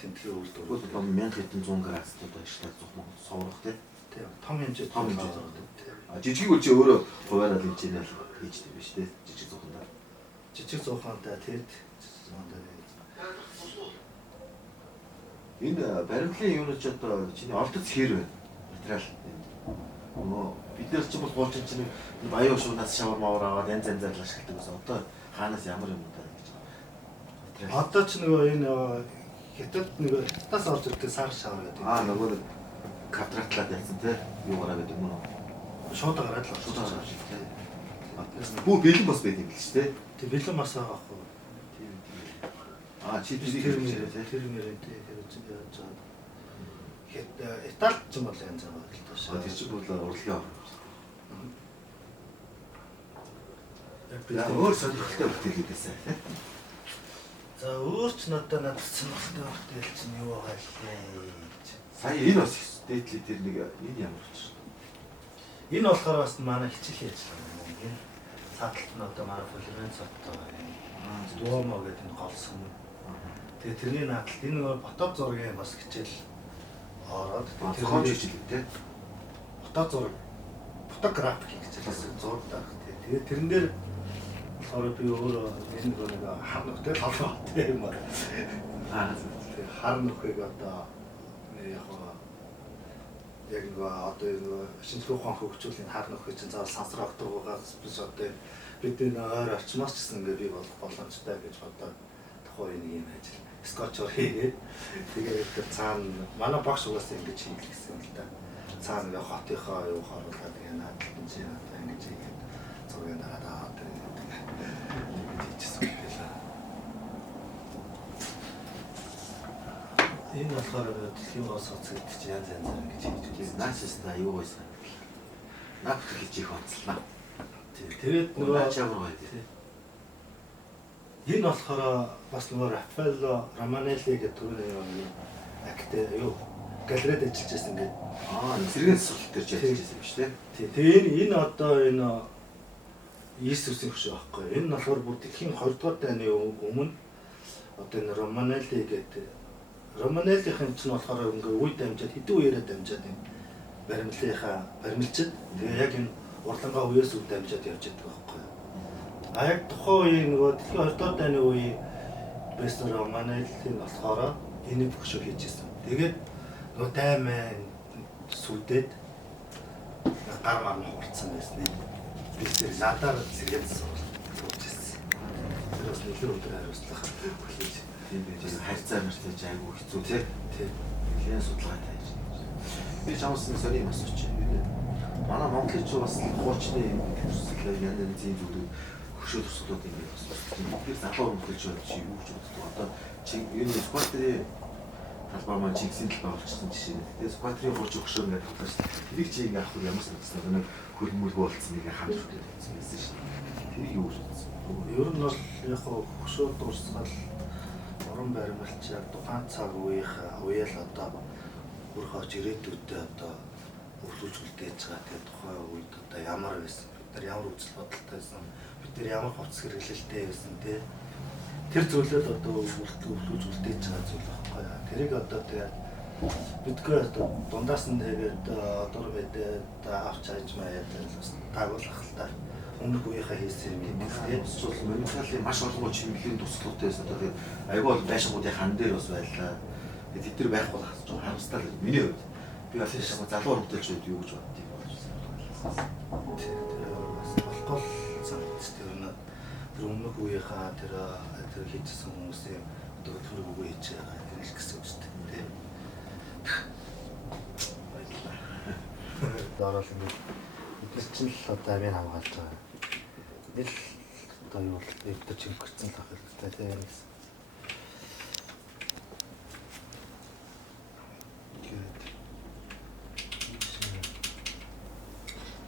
тэмдэглээ үйлдвэрлэдэг. Бол 1000 хэдэн 100 градустай ажиллаж зохмон соврох тийм том хэмжээ том хэмжээ. Жижиг үл чи өөрөө хуваараа л хэмжээний хийждэг биш тийм жижиг зохиндаа. Жижиг зохиндаа тийм энэ баримтлалын юунууд ч одоо чиний олдоц хэр байна материал нөгөө бид нар ч бол гоочин чинь баян шуунаас шавар мавар аваад янз янзаар л ашигладаг гэсэн одоо хаанаас ямар юм удаа гэж материал одоо ч нөгөө энэ хятад нөгөө хятадаас орж ирдэг сар шавар гэдэг нөгөө квадратлаад ялсан тий юугаараа гэдэг юм уу шууд гараад л шууд гараад тий бүх бэлэн бас байдаг юм л шүү дээ тий бэлэн бас байгаа хгүй чи тэр нэрээ тий Италид ч юм бол янз байгаа л тоо. Тэр чинь бол урлагийн орн. Яг өөр сонирхолтой бүтээл хийсэн. За өөр ч надад сонирхолтой бүтээл чинь юу байгаа лээ. Сая энэ бас дээдли тэр нэг энэ ямар болчих. Энэ болохоор бас манай хичээлийн ажиллагаа юм. Сааталт нь одоо манай Флоренц хоттой байна. Дуомо гэдэг энэ гол сүм. Тэгээ тэрний наадалт энэ нөгөө фото зургийн бас хичээл ороод тэр хичээл тий. Фото зураг фотографик хичээл зураг даах тий. Тэгээ тэрэн дээр болохоор би өөрөө энэ нэг хар нөхтэй толгой тий юм аа. Хар нөхийг одоо яг яг нөгөө одоо нөгөө шинжлэх ухаан хөгжүүлэх хар нөхөд чинь заавал сансар огторгоогоос биш одоо бид энэ ойр орчмоос ч гэсэн ингээ бий болох боломжтой гэж бодоод тухайн нэг юм ажил скотчор хийгээд тэгээд цаана манай багш угаасаа ингэж хийх гэсэн л да. Цаана ингээ хотынхоо юу харуулаад ингээ наадтан чинь одоо ингэж хийгээд зургийн дараа тэгээд хийчихсэн юм байна. Энэ болохоор дэлхийн гол соцгт чи янз янзаар ингэж хийж үзсэн. Наачста юу байсан. Наад хийж их онцлоо. Тэгээд нөгөө чамраа тий. Энэ болохоор бас нөгөө Рафаэлло Романелли гэдэг төрний актер юу галерейд ажиллаж байсан ингээд. Зэргийн сургалт дээр ажиллаж байсан юм шүү дээ. Тий. Тэгээ энэ одоо энэ Иесусийн хөшөө байхгүй. Энэ нь болохоор бүр дэлхийн 2 дугаар дайны өмнө одоо энэ Романелли гэдэг Романеллихэн чинь болохоор ингээ үе дамжаад хэдэн үеэрээ дамжаад энэ баримлчид тэгээ яг энэ урлагаа үеэс үе дамжаад явж байгаа байхгүй. А яг тухайн үеийн нөгөө дэлхийн 2 дугаар дайны үе Бэстер Романеллихэн болохоор энэ хөшөө хийжсэн. Тэгээд нөгөө даймаа сүлдээд гар марны хурцсан байсан юм. Би тэр надаар зэрэг суулжсэн. Тэр бас нэг өдөр хариуцлах хүлээж. Тийм байж харьцаа мэртэж айгүй хэцүү тий. Нэлээд судалгаа тааж. Би чамаас нэг сони юм асууч. Манай монголчууд бас хуучны төсөл янз янзын зүйлүүд хөшөө төслүүд ингээд бас тэр залуу монголчууд чи юу гэж боддог. Одоо чи энэ скватрийн талбай маань Чингисийн талбай болчихсон жишээ. Тэгээ скватрийн хууч хөшөө ингээд тоглож шүү. Тэрийг чи ингээд авах ямар санагдсан нэг хөлмөлгүй болцсон нэг хамт хүрээд байсан шүү. Тэр юу гэж бодсон. Ер нь бол яг хөшөө дуусгал уран баримлч яг тухайн цаг үеэл одоо бүр хооч ирээдүйдээ одоо өвлүүлж үлдээж байгаа. Тэгээ тухайн үед одоо ямар байсан, бид нар ямар үзэл бодолтой байсан, бид нар ямар хувцас хэрэглэлтэй байсан те. Тэр зүйлүүд одоо өвлүүлж үлдээж байгаа зүйл байхгүй. Тэрийг одоо тэгээ бидгээ одоо дундаас нь тэгээд одор мэдээ авч хайж маяад бас тагуулах л та. Өмнөх үеийнхээ хийсэн юм тэгээд бол монголын маш олон чимэглэлийн туслуудаас одоо тэгээд айгүй бол байшингуудын хан дээр бас байлаа. Тэгээд тэд нар байхгүй болох гэж харамстай л миний хувьд. Би бас яг залуу хөлтөлчүүд юу гэж боддгийг болсон. Болгол санагдаж тэр өмнөх үеийнхээ тэр хийжсэн хүмүүсийн одоо төрөг үгүй хийж байгаа тэр л гэсэн үг шүү дээ. Дараал ингээд бид чинь л одоо амийн хамгаалж байгаа. Бид л одоо юу л өвдөж чимгэрсэн л ах хэрэгтэй тийм юм.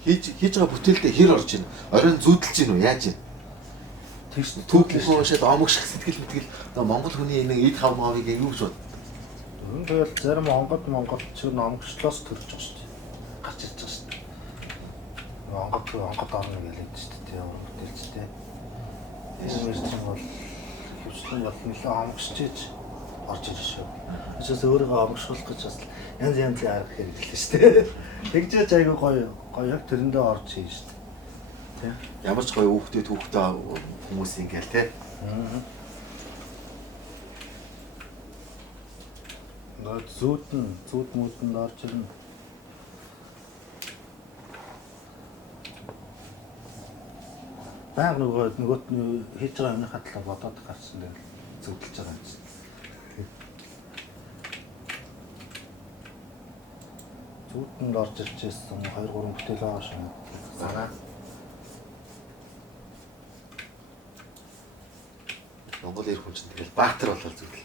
Хийж байгаа бүтээлдээ хэр орж ийн? Оройн зүүдэлж ийн үү? Яаж ийн? Тэгш Түүхийг уушаад омогших сэтгэл мэтгэл Монгол хүний нэг эд хавмаавыг юу гэж бод. Ер нь тэгэл зарим монголч номгчлоос төрж байгаа шүү дээ. Гарч ирж байгаа шүү дээ. Онгод орно гэж хэлээд шүү дээ. Бүтээлчтэй. Энэ чинь бол хөвчлэн бол нэлээд омгшиж орж ирж шүү. Очоос өөрийгөө омгшуулах гэж бас янз янзын арга хэрэглээ шүү дээ. Тэгжээж айгүй гоё яг тэрэндээ орж хийн шүү дээ. Тэ? Ямар ч гоё хүүхдээ хүмүүс ингээл те. Наад зүүд мөдөнд орж ирнэ. Баян нөгөөт хийж байгаа юмныхаа талаар бодоод гарсан дээр зөвлөж байгаа юм чинь. Зүүдэнд орж ирчихсэн 2-3 бүтээл байгаа шүү. Зараа. Монгол ирэх хүн чинь тэгэл баатар болол зүгэл.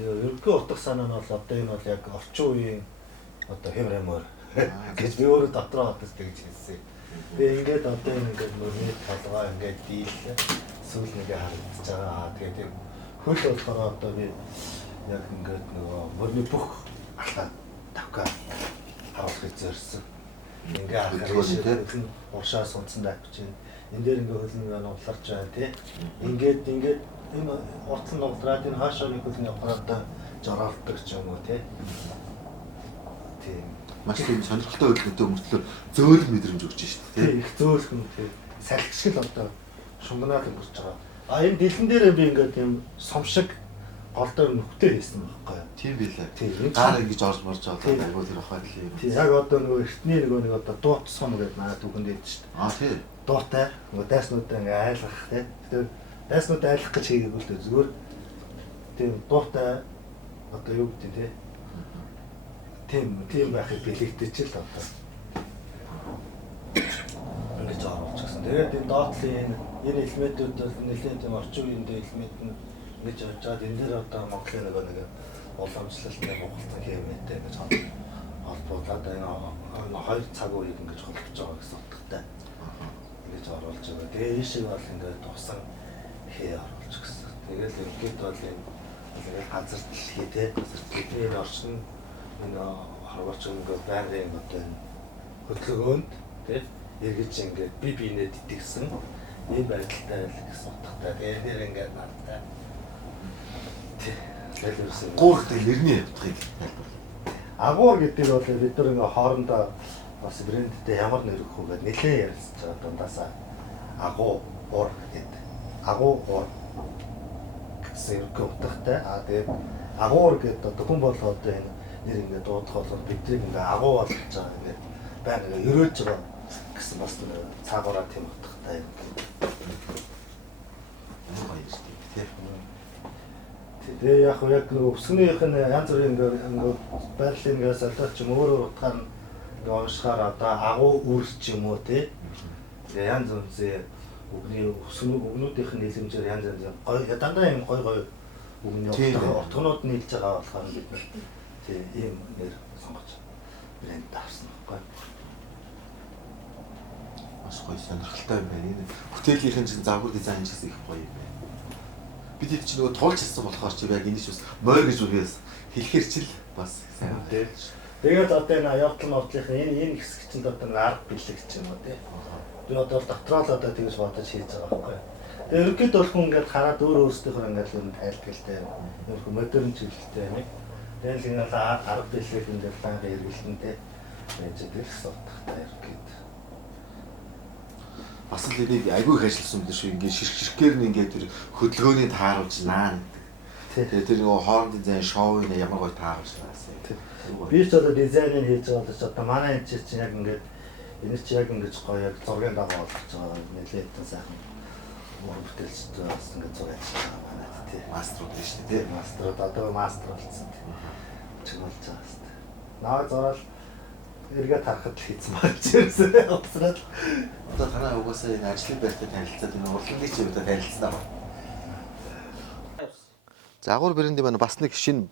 Тэгээ ерөнхий утга санаа нь бол одоо энэ бол яг орчин үеийн одоо хэмрэмөр гэж би өөрөө дотроо хотос тэгж хэлсэн. Тэгээ ингээд одоо энэ ингээд мөрний толгой ингээд дийлээ сүүл нэгэ харагдаж байгаа. Тэгээ тийм хөл болохоор одоо би яг ингээд нөгөө мөрний бүх алхаа тавка харуулахыг зорьсон. Ингээ ахаар уршаа сунцсан тавьж байна. Энэ дээр ингээ хөлн нугларч байна тий. Ингээд энэ уртл нуглараад энэ хаашаа нэг хөлн явахаар жороолдог ч юм уу тий. Тийм. Маш тийм сонирхолтой хөдөлгөөнтэй өмөртлөөр зөөлөн мэдрэмж өгч шүү дээ. Тийм их зөөлхөн тий. Салхичгэл одоо шунганаад өнгөрч байгаа. А энэ дэлгэн дээр би ингээд юм сумшиг голдоор нүхтэй хийсэн байхгүй юу? Тийм билээ. Тийм. Гар ингэж орж марж байгаа айгуу тэр ахаад л юм. Тийм яг одоо нөгөө эртний нэг одоо дуут сум гэдэг манай түүхэнд дээр шүү дээ. Аа тий. Дуутай нөгөө дайснуудаа ингээ айлгах тий. Тэгэхээр дайснуудаа айлгах гэж хийгээгүй л дээ зүгээр тийм дуутай одоо юу гэдэг тий. Тийм байхыг бэлэгдэж л одоо. Ингэж оруулж гисэн. Тэгээд энэ доотлын энэ элементүүд бол нэлээд тийм орчин үеийн элемент нь гэж явж байгаа. Энэ дээр одоо Монголын нэг уламжлалтай Монголын хэмээтэй гэж холбоодлаад энэ хоёр цаг үеийг ингэж холбож байгаа гэсэн утгатай. Ингэж оруулж байгаа. Тэгээ энэ шиг бол ингээд тусан хээ оруулж гисэн. Тэгэл ингээд бол энэ газар дэлхий те газар дэлхийн орчин энэ харварч ингээд байнгын одоо энэ хөдөлгөөнд те эргэж ингээд би биенээ дитгсэн энэ байдалтай л гэсэн утгатай. Тэгээ нэр ингээд надтай Гуурх дээр нэрний явдахыг агуур гэдэг бол бид нар ингээ хоорондоо бас брэндтэй ямар нэр өгөх вэ гэдээ нэлээд ярилцж байгаа дундаасаа агуур гэдэг. Агуур гэсэн утгатай. А тэгээд агуур гэдэг одоо хүн болгоо одоо энэ нэр ингээ дуудах болохоор бидний ингээ агуу болж байгаа ингээ байна ингээ өрөөж байгаа гэсэн бас цаагаараа тийм утгатай юм. Тэгээ яг нэг өвсгнийх нь янз бүрийн ингээ байрлалын ингээ солиоч юм өөрөөр утгаар нь ингээ уншихаар одоо агуу үр ч юм уу тий. Тэгээ янз бүрийн үгнүүдийнх нь хэлэмжээр янз гоё дандаа юм гоё үгний утгнууд нь хэлж байгаа болохоор бид нар тий ийм нэр сонгож брэнд авсан байхгүй. Маш гоё сонирхолтой юм байна. Энэ бүтээлийн чинь загвар дизайн гэсэн их гоё юм байна. Бид хэд ч нөгөө тулж хэлсэн болохоор чи яг энэ ч бас морь гэж үгээс хэлэхэр ч л бас сайн тий. Тэгээд одоо энэ явтал нотлынх энэ хэсэг чинь одоо нэг арга бэлэг ч юм уу тий. Би одоо дотроо л одоо тэгж бодож хийж байгаа байхгүй. Тэгээд ерөөд бол хүн ингээд хараад өөрөөсдийнхөө ингээд юм тайлбартай юм модерн чиглэлтэй нэг. Тэгээд л ингээд арга бэлэг ингээд банк эргэлтэнтэй байж байгаа гэсэн утгатай ерөөд. Бас л энийг айгүй их ажилласан юм дээ шүү. Ингээд ширхгээр нь ингээд тэр хөдөлгөөний тааруулж наа. Тэгээ тэр нөгөө хоорондын зайн шоуны ямар гоё тааруулж наасан. Би ч одоо дизайныг хийж байгаа бол одоо манай энэ чинь яг ингээд энэ чи яг ингэж гоё яг зургийн дагуу болж байгаа нэлээд сайхан мөр бүтээлчтэй бас ингээд зураач байгаа манай тий. Маструуд дээ шүү дээ. Маструуд одоо мастер болсон тий. Чимэлж байгаа шүү дээ. Наа зураал эргээд харахад л хийсэн байна ч юмсаа уусраад. Одоо танаа угаасаа энэ ажлын байртай танилцаад энэ урлагийн ч юмтай танилцсан аа. Загвар брэндийн маань бас нэг шинэ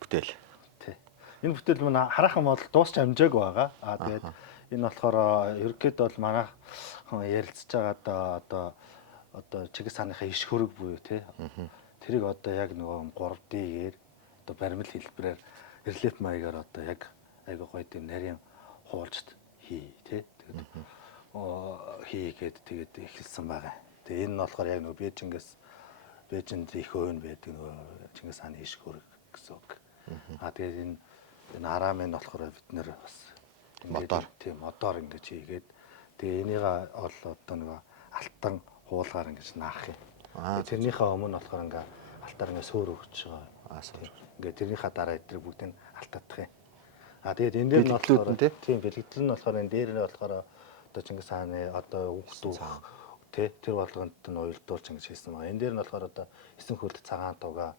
бүтээл. Тий. Энэ бүтээл маань хараахан модал дуусч амжааг байгаа. Тэгээд энэ болохоор ерөөд бол манай ярилцж байгаа одоо чиг сааныхаа иш хөрөг буюу тий. Тэрийг одоо яг нөгөө 3D-гээр одоо баримл хэлбэрээр релеф маягаар одоо яг айгуу гоё тийм нарийн хуулжт тий. Тэгээд хийгээд тэгээд эхэлсэн байгаа. Тэгээ энэ нь болохоор яг нөгөө Бээжинд их өөн байдаг нөгөө Чингис хааны иш хөрөг гэсэн үг. Тэгээд энэ арамын болохоор бид нэр бас модоор ингэж хийгээд тэгээ энийг ол одоо нөгөө алтан хуулгаар ингэж наах юм. Тэрнийхээ өмнө болохоор ингээ алтаар ингээ сөөр өгч байгаа. Ингээ тэрнийхээ дараа эдрэг бүгдийг алтаадах юм. Тэгээд энэ дээр нь болохоор тийм бэлэгдэл нь болохоор энэ дээр нь болохоор одоо Чингис хааны одоо үгдүүх тэр болгонд нь уялдуулж ингэж хийсэн байгаа. Энэ дээр нь болохоор одоо 9 хөлт цагаан тугаа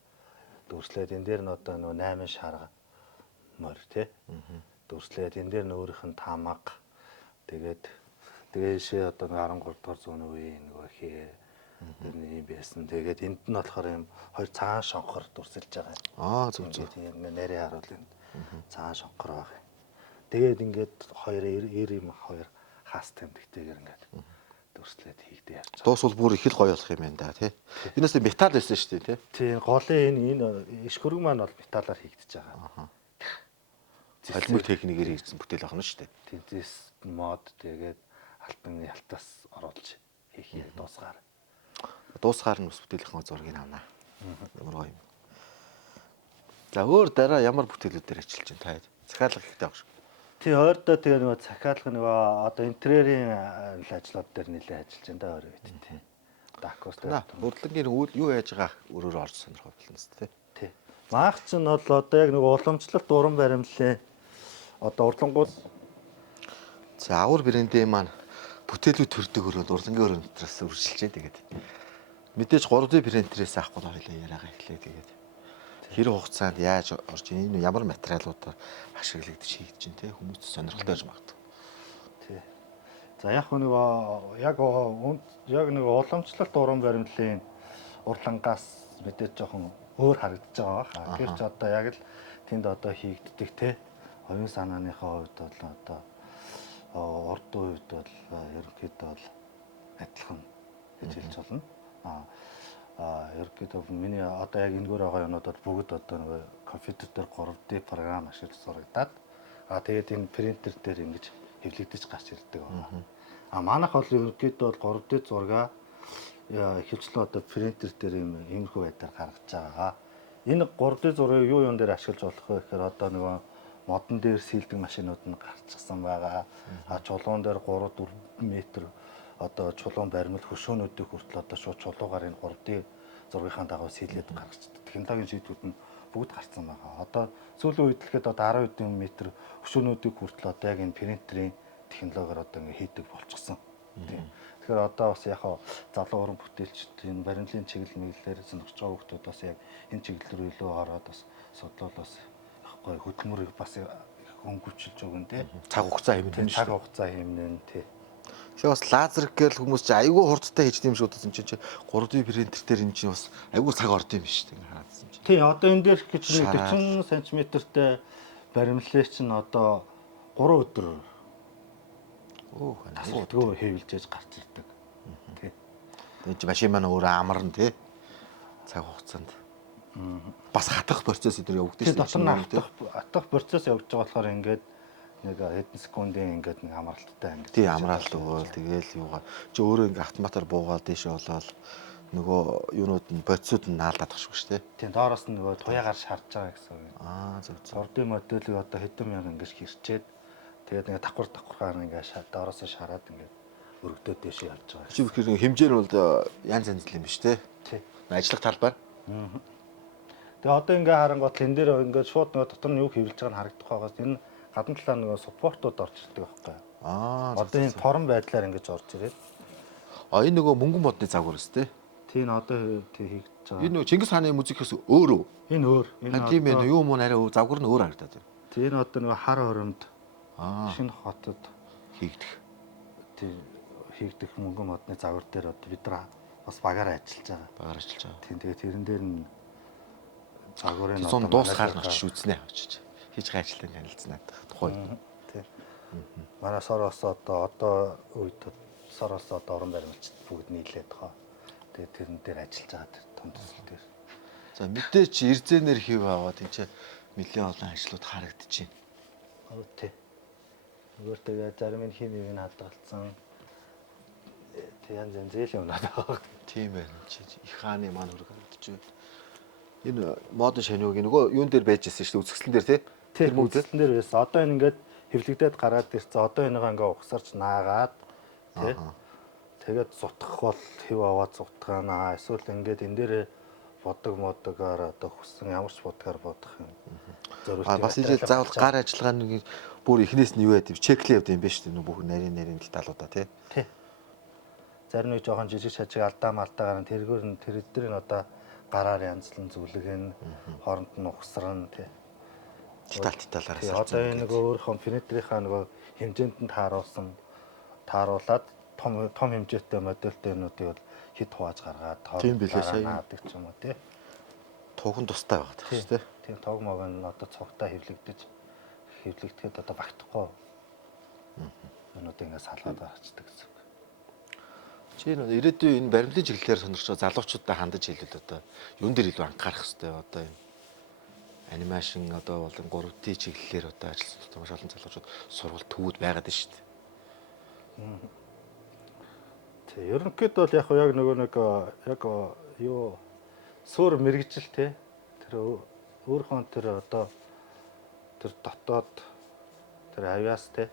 дүрслээд энэ дээр нь одоо нөгөө 8 шарга морь тий. Дүрслээд энэ дээр нь өөрийнх нь тамаг тэгээшээ одоо 13 дугаар зууны үеийн нөгөө хээ юм байсан. Тэгээд энд нь болохоор юм хоёр цагаан шонхор дүрсэлж байгаа. Зөв. Тийм нэрээ харуул энэ цагаан шонхор байгаа. Тэгээд ингээд хоёр юм хоёр хаас тэмдэгтэйгээр ингээд дүрслээд хийгдээ явж байгаа. Дуус бол бүр их л гоё болох юм байна да тий. Энэс металл байсан шүү дээ тий. Тийм голын энэ иш хөрөг маань бол металлаар хийгдэж байгаа. Холимог техникээр хийгдсэн бүтээл байна шүү дээ. Тэнцэс мод тэгээд алтан ялтаас оруулж хийх дуусгаар. Дуусгаар нь ус бүтээлийн зургийг авнаа. Ямар гоё юм. За өөр дараа ямар бүтээлүүдээр ажиллаж байна та? Захиалга ихтэй баг шүү. Тий ойрдоо тэгээ нөгөө захиалга нөгөө одоо интерьерийн ажлууд дээр нэлээд ажиллаж байна да өөрөө бид тий. Акустик. Урлагийн юу яаж байгаа өөрөөр орж сонирхол болно шүү дээ. Тий. Маах ч нь бол одоо яг нөгөө уламжлалт уран баримлалын одоо урдлангууд За авар брэндийн маань бүтээлүүд төрдөг өрөөнд урлагийн өрөө дотроос үржилжээ тэгээд. Мэдээж 3D принтерээс авахгүй хоёлаа яриагаа эхлэе тэгээд. Хэрэг хугацаанд яаж орж ийн энэ ямар материалуудаар ашиглагдаж хийгдэж байна те хүмүүс сонирхолтой байж магадгүй. тий. За яг нөгөө яг нөгөө уламжлалт уран баримлалын урлангаас мэдээж жоохон өөр харагдаж байгаа. Тэр ч одоо яг л тэнд одоо хийгддэг те оюун санааныхаа хувьд бол одоо урдын хувьд бол ерөнхийдөө бол адилхан гэж хэлж болно. Ерөнхийдөө миний одоо яг энэгээр байгаа юмнууд бүгд одоо нөгөө компьютер дээр 3D програм ашиглаж зурагдаад тэгээд энэ принтер дээр ингэж хэвлэгдэж гарч ирдэг байна. Манайх бол ерөнхийдөө бол 3D зураг ихэвчлэн одоо принтер дээр иймэрхүү байдлаар гаргаж байгаа. Энэ 3D зургийг юун дээр ашиглаж болох вэ гэхээр одоо нөгөө модон дээр сэлдэг машинууд нь гарчихсан байгаа. Чулуун дээр 3-4 метр одоо чулуун баримл хөшөөнүүдийг хүртэл одоо шууд чулуугаар энэ 3D зургийнхаа дагуу сэлээд гаргачихдаг. Технологийн шийдвэрүүд нь бүгд гарсан байгаа. Одоо сүүлийн үед дэлхийд одоо 10 хэдэн метр хөшөөнүүдийг хүртэл одоо яг энэ принтерийн технологиор одоо ингэ хийдэг болчихсон. Тэгэхээр одоо бас яг залуу уран бүтээлчд энэ баримлын чиглэл мэглэлээр сонирхож байгаа хүмүүс бас яг энэ чиглэл рүү илүү ороод бас судлал бас гой хөдөлмөрийг бас хөнгөвчлж өгөн тий. Цаг хугацаа хэмнэн цаг хугацаа хэмнэн тий. Тэгэхээр бас лазер гээл хүмүүс чи айгүй хурдтай хийж тийм шүү дээ чи 3D принтер дээр энэ чинь бас айгүй цаг орд юм биш үү хаадсан чи. Тий одоо энэ дээр гэж 40 см-тэй баримлалыг чинь одоо 3 өдөр насгүйдгөө хэвлжээж гарч ирдэг. Тий. Тэгээд машин маань өөрөө амарна тий. Цаг хугацаанд. Бас хатах процесс өдөр явагдаж шүү дээ. Дотор нь хатах процесс явагдаж байгаа болохоор ингээд нэг хэдэн секундын ингээд нэг амралттай ингээд. Тий амраалт өгөөл тэгээл юугаа чи өөрөө ингээд автоматар буугаад дэше болоод нөгөө юунууд нь бодисууд нь наалдаад тахшгүй шүү дээ. Тийм доороос нь нөгөө туяагаар шарж байгаа гэсэн үг. Зөв. 3D модулийг одоо хэдэн мянга ингээд хэрчээд тэгээд ингээд давхаргаар ингээд доороос нь шараад ингээд өргөдөөд дэше явж байгаа. Чи тэгэхээр хэмжээр бол янз янз л юм биш үү? Тий. Ажиллах талбай. Тэгээ одоо ингээ харангуут энэ дээр ингээ шууд нөгөө дотор нь юу хэвлэж байгааг нь харагдах байгаас энэ гадна талаар нөгөө суппортууд орж ирдэг байхгүй. Одоо энэ торон байдлаар ингэж орж ирээд. Энэ нөгөө мөнгөн модны загвар өстэй. Тийм одоо хийгдэж байгаа. Энэ нөгөө Чингис хааны музикээс өөр үү? Энэ өөр. Энэ тийм ээ юу мөн арай загвар нь өөр харагдаад байна. Тийм энэ одоо нөгөө хар хоромд шинэ хотод хийгдэх. Тийм хийгдэх мөнгөн модны загвар дээр одоо бид нар бас багаараа ажиллаж байгаа. Багаар ажиллаж байгаа. Тийм тэгээ тэрэн дээр нь загварын одоо дуусгаар нь очиж үзнэ авчиж хийж байгаа ажилтнаа танилцсан тухай. Тийм. Манай сороос одоо үед сороос одоо орон баримлалчд бүгд нийлээд байгаа. Тэгээ тэрэн дээр ажиллаж байгаа том төсөл дээр. За мэдээч эрзэнээр хийв аваад энэ чинь нэлээд олон ажлууд харагдаж байна. Тий. Зүгээр тэгээ зарим нь химиг нь хадгалсан. Тэг янз янз зээл юм надад. Тийм байна. Чи их хааны маань хөрөг харагдаж байна. Энэ модон шаниугийн нөгөө юун дээр байж ирсэн шүү дээ үзэсгэлэн дээр тий. Тэр үзэсгэлэн дээр байсан. Одоо энэ ингээд хэвлэгдээд гараад ирсэн. Одоо энийгээ ингээд угсарч наагаад тий. Тэгээд зутгах бол хэв аваад зутгаана. Эсвэл ингээд энэ дээр бодог модогоор одоо хүссэн ямар ч бодгаар бодох юм. Зорилт. Бас ижил заавал гар ажиллагааны бүр эхнээс нь юу яд чеклээ явд юм байна шүү дээ. Бүх нарийн деталуудаа тий. Тий. Зарим нэг жоохон жижиг шажиг алдаа малтаагаар тэргээр нь тэр эдгээр нь одоо гараар янзлан зүлгэн хооронд нь ухсран тий. Деталаараа салж. Одоо энэ нөгөө өөрийнхөө принтерийнхаа нөгөө хэмжээнд нь тааруулаад том хэмжээтэй модельтэй юмнуудыг бол хэд хувааж гаргаад наадаг ч юм уу тий. Туган тустай байгаа шүү дээ. Тийм тог мог нь одоо цогтой хэвлэгдэхэд одоо багтахгүй. Өнөөдөр ингэ салгаад гарчдаг гэсэн. Чи нөө ирээдүйн энэ баримлын чиглэлээр сонирхож залуучуудаа хандаж хэлвэл одоо юун дээр илүү анхаарах хэрэгтэй одоо энэ анимашн одоо болон 3D чиглэлээр одоо ажилласан маш олон залуучууд сургалт төвүүд байгаад байна шүү дээ. Тэг. Ерөнхийдөө бол яг нөгөө нэг яг юу суур мэрэгжил те тэр өөрхөн тэр одоо тэр дотоод тэр авиас те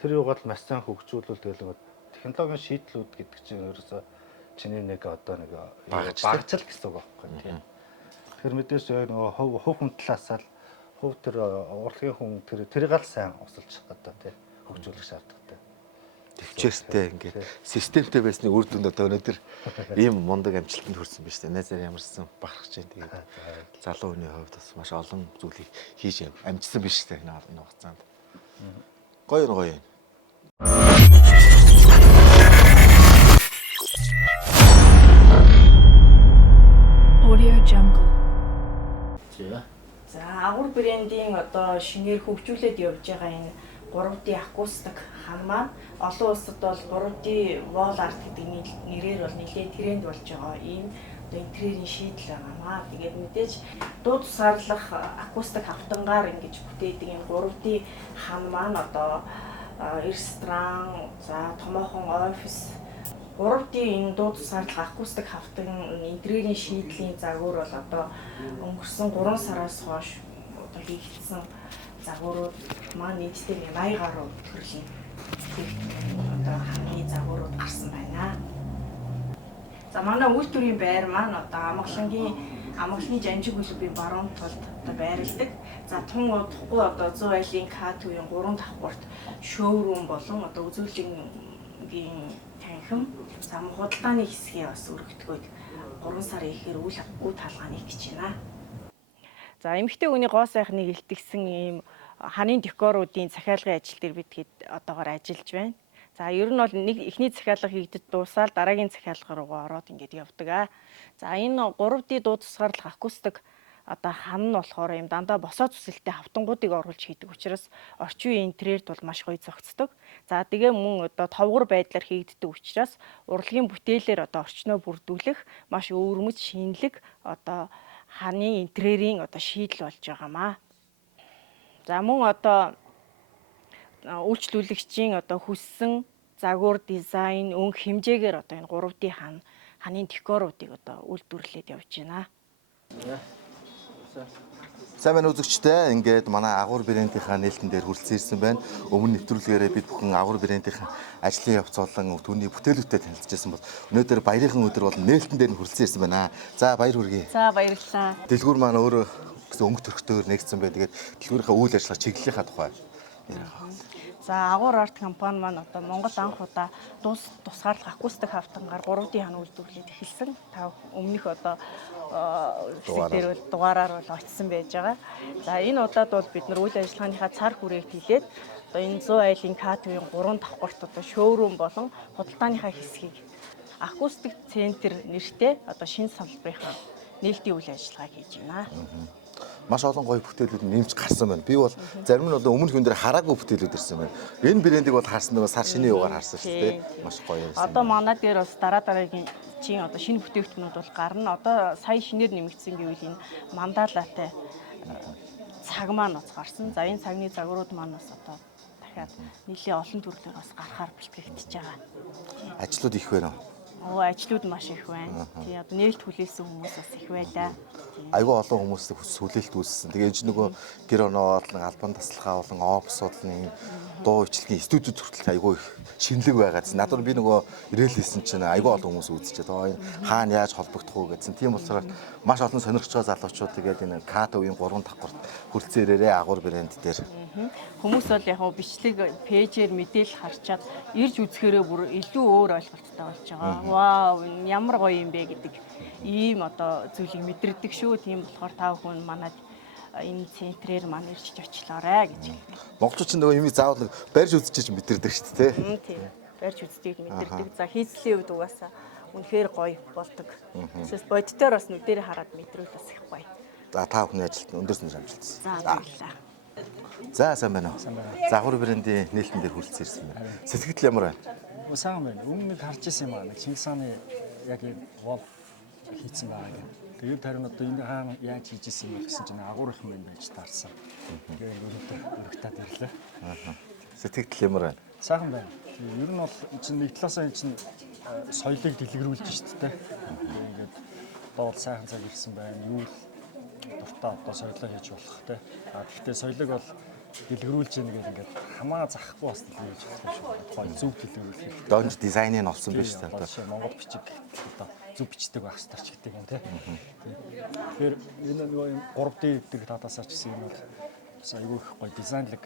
тэр юугаар маш сайн хөгжүүлвэл тэгэл технологийн шийдлүүд гэдэг чинь ерөөсө чиний нэг одоо нэг багжил гэсэн үг байхгүй тийм. Тэгэхээр мэдээж яг нөгөө хувь талаасаа л хувь тэр урлагийн хүн тэрийг л сайн усалж одоо тийм хөгжүүлэх шаардлагатай. Төвчээстэй ингээд системтэй байсны үр дүнд одоо өнөөдөр ийм мундаг амжилтанд хүрсэн байна шүү дээ. Найзаар ямарсан бахархаж байна. Тэгээд залуу хүний хувьд бас маш олон зүйлийг хийж амжсан байна шүү дээ энэ хугацаанд. Гоё. Audio Jungle. За агуур брендийн одоо шинээр хөгжүүлээд явж байгаа энэ 3D акустик хан маань олон улсад бол 3D wall art гэдэг нэрээр бол нэлээд тренд болж байгаа. Ийм одоо интерьерийн шийдэл байгаамаа. Тэгээд мэдээж дуу тусгаарлах акустик хавтангаар ингэж бүтээдэг энэ 3D хан маань одоо ресторан, за томоохон офис 3D энэ дуу тусгаарлах акустик хавтан интерьерийн шийдлийн загвар бол одоо өнгөрсөн 3 сараас хойш одоо хийгдсэн загварууд маань нийтдээ 80 гаруй төрлийн одоо хамгийн загварууд гарсан байна. За манай үйлдвэрийн байр маань одоо амгалангийн жанжиг хөлбөмбөгийн баруун талд одоо байрладаг. За тун удахгүй одоо 100 айлын К2-ийн 3 давхурт шоурум болон одоо үзүүлэнгийн танхим за худалдааны хэсгээ бас өргөдгөөд 3 сарын ихээр үйл хаалгааны гэж байна. За эмэгтэй хүний гоо сайхныг илтгэсэн ийм ханын декоруудын захиалгын ажил дээр бид одоогоор ажиллаж байна. За ер нь бол эхний захиалга хийгдэж дуусаад дараагийн захиалга руугаа ороод ингэж явдаг. За энэ 3D дуу тусгаарлах акустик одоо хан нь болохоор юм дандаа босоо зүсэлтэй хавтангуудыг оруулж хийдэг учраас орчин үеийн интерьерд бол маш гоё зохицдог. За тэгээ мөн одоо товгор байдлаар хийгддэг учраас урлагийн бүтээлээр одоо орчноо бүрдүүлэх маш өвөрмөц шинэлэг одоо ханы интерьерийн одоо шийдэл болж байгаамаа. За мөн одоо үйлчлүүлэгчийн одоо хүссэн загвар дизайн өнг хэмжээгээр одоо энэ 3D ханын декоруудыг одоо үйлдвэрлээд явж байна. Сайн байна үзэгчтэй. Ингээд манай агуур брендийнхаа нээлтэн дээр хүрэлцэн ирсэн байна. Өмнө нэвтрүүлгээрээ бид бүхэн агуур брендийнхаа ажлын явц болон түүний бүтээлүүдтэй танилцчихсан бол өнөөдөр баярын өдөр бол нээлтэн дээр хүрэлцэн ирсэн байна. За баяр хүргэе. За баярлалаа. Дэлгүүр маань өөрөө гэсэн өнгө төрхтөөр нэгдсэн байна. Тэгээд дэлгүүрийнхаа үйл ажиллагаа чиглэлийнхаа тухай ярих. За агуур арт компани маань одоо Монгол анх удаа тусгаарлах акустик хавтангаар 3D хан үйлдвэрлээд эхэлсэн. Та өмнөх одоо дээр бол дугаараар бол очсон байж байгаа. За энэ удаад бол бид нар үйл ажиллагааныхаа цар хүрээгт хилээд одоо энэ 100 айлын К2-ийн 3 давхурт одоо шоурум болон худалдааныхаа хэсгийг акустик центр нэртэй одоо шинэ салбарынхаа нээлтийн үйл ажиллагаа хийж байна. Маш олон гоё бүтээлүүд нэмж гарсан байна. Би бол зарим нь одоо өмнөх хүн дээр хараагүй бүтээлүүд ирсэн байна. Энэ брендийг бол харсан нөгөө сар шинийн югаар харсан шүү дээ. Маш гоё юм. Одоо манай дээр бас дараагийн чинь одоо шинэ бүтээгдэхүүнүүд бол гарна. Одоо сая шинээр нэмэгдсэн гэвэл энэ мандалатай цаг маань бас гарсан. За энэ цагны загварууд маань бас одоо дахиад нэлийн олон төрлөөр бас гарахаар бэлтгэгдэж байгаа. Ажлууд их байна уу? Ажлууд маш их байна. Тий одоо нээлт хүлээсэн хүмүүс бас их байлаа. Айгүй олон хүмүүс сүлээлт үүссэн. Тэгээ энэ нөгөө гэр оноо болон албан тасалгаа болон офисууд нь дуу ичлэгийн студиуд хүртэл айгүй их шинэлэг байгаа. Надад би нөгөө ирээлсэн чинь айгүй олон хүмүүс үзчихээ. Тэгээ хаана яаж холбогдох уу гэсэн. Тийм болохоор маш олон сонирхчоо залуучууд тэгээд энэ К2-ийн 3 давхурт хүрэлцэн ирээрээ агуур брэнд дээр. Хүмүүс бол яг бичлэг пэйжээр мэдээлэл харчаад ирж үзэхээрээ бүр илүү өөр ойлголттой болж байгаа. Вау, ямар гоё юм бэ гэдэг ийм одоо зүйлийг мэдэрдэг шүү. Тийм болохоор та бүхэн манайд энэ центрээр маань ирж очлоорой гэж хэлдэг. Монголчууд ч нөгөө юм заавал барьж үзчихэж мэдэрдэг шүү дээ. Тийм. Барьж үздэг мэдэрдэг. За хийцлийн үед угаасаа үнэхээр гоё болдог. Тэсээс бодитоор бас нүдээр хараад мэдрүүл бас их гоё. За та бүхний ажилд өндөр сүнж амжилтсан. За баярлалаа. За сайн байна уу? За агуур брендийн нээлтэн дээр хүрэлцэн ирсэн байна. Сэтгэл ямар байна? Сайн байна. Өмнө нэг харж ирсэн юм аа. Чингис хааны яг энэ хийцэн байгаа гэх. Тэгээд харин одоо энэ хаана яаж хийж исэн юм бэ гэсэн чинь агуур их юм байж таарсан. Тэгээд өнөөдөр өргөтөд ирлээ. Сэтгэл ямар байна? Сайхан байна. Ер нь бол чинь нэг талаасаа чинь соёлыг дэлгэрүүлж шүү дээ. Тэгээд бол сайхан цаг ирсэн байна. Юу л дуртай одоо соёлоо хийж болох те. Гэхдээ соёлыг бол дэлгэрүүлж яах гэдэг ингээд хамаа захгүй бас дэлгэрүүлж болох юм шүү. Гоё зөв дэлгэрүүлэх. Донж дизайныг нь олсон биз дээ. Одоо Монгол бичиг одоо зөв бичдэг байх хэрэгтэй ч гэдэг юм те. Тэгэхээр энэ нөгөө 3D гэдэг талаасаа ч гэсэн энэ бол айгүй их гоё дизайнлаг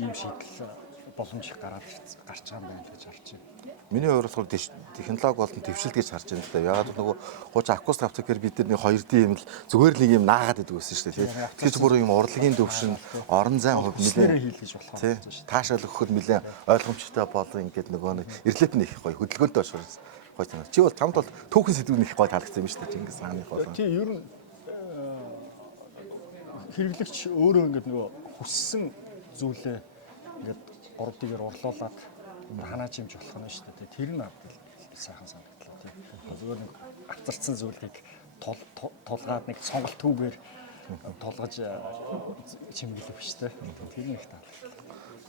юм шийдэл боломж их гарч байгаа юм байна гэж харж байна. Миний хувьд болохоор технологи болон төвшилт гэж харж байна л да. Ягаад нөгөө хуучин акустик автокэр бид нар 2D юм л зүгээр нэг юм наагаад идэг байсан шүү дээ. Тэгэхээр бүр юм урлагийн төвшин, орон зайн хувь нэлээд хийлгэж болох тийм таашаал өгөхөд нэлээд ойлгомжтой болон ингээд нөгөө нэг эрлэп нь их гоё хөдөлгөөнтэй болшоор гоё танаа. Чи бол чамд бол түүхэн сэдвүүд их гоё таалагдсан юм шүү дээ. Чингис хааны болон. Тийм ер нь хэрэглэгч өөрөө ингээд нөгөө хүссэн зүйлээ ингээд 3D-гээр урлуулад ханаач юмж болох нь шүү дээ. Тэр нь сайхан санагдлаа тийм. Зүгээр нэг авцарцсан зүйлийг тулгаад нэг сонголт түүгээр тулгаж чимэглэх биш дээ. Тэр нь их таалагдлаа.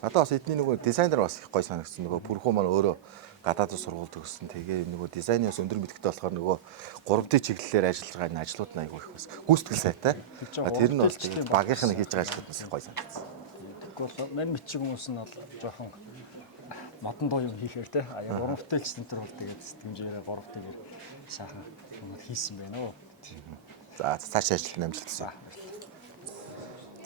Надад бас эдний нөгөө дизайнер бас их гоё санагдсан. Нөгөө бүрхүү маань өөрөө гадаадд сургууль төгссөн. Тэгээ нөгөө дизайнаас өндөр мэдгэдэг болохоор нөгөө 3D чиглэлээр ажиллаж байгаа энэ ажлууд нь айгүй их бас гүйцэтгэл сайтай. Тэр нь бол тэгээд багийнх нь хийж байгаа ажлууд бас их гоё санагдсан. Тэгвэл мань мэдчиг хүмүүс нь бол жоохон модон дуу юм хийхээр те аяа уран бүтээлч центр бол тэгээд сэтгэмжээрээ 3D-гээр сайхан юм хийсэн байна уу. За цааш ажил амжилтсан.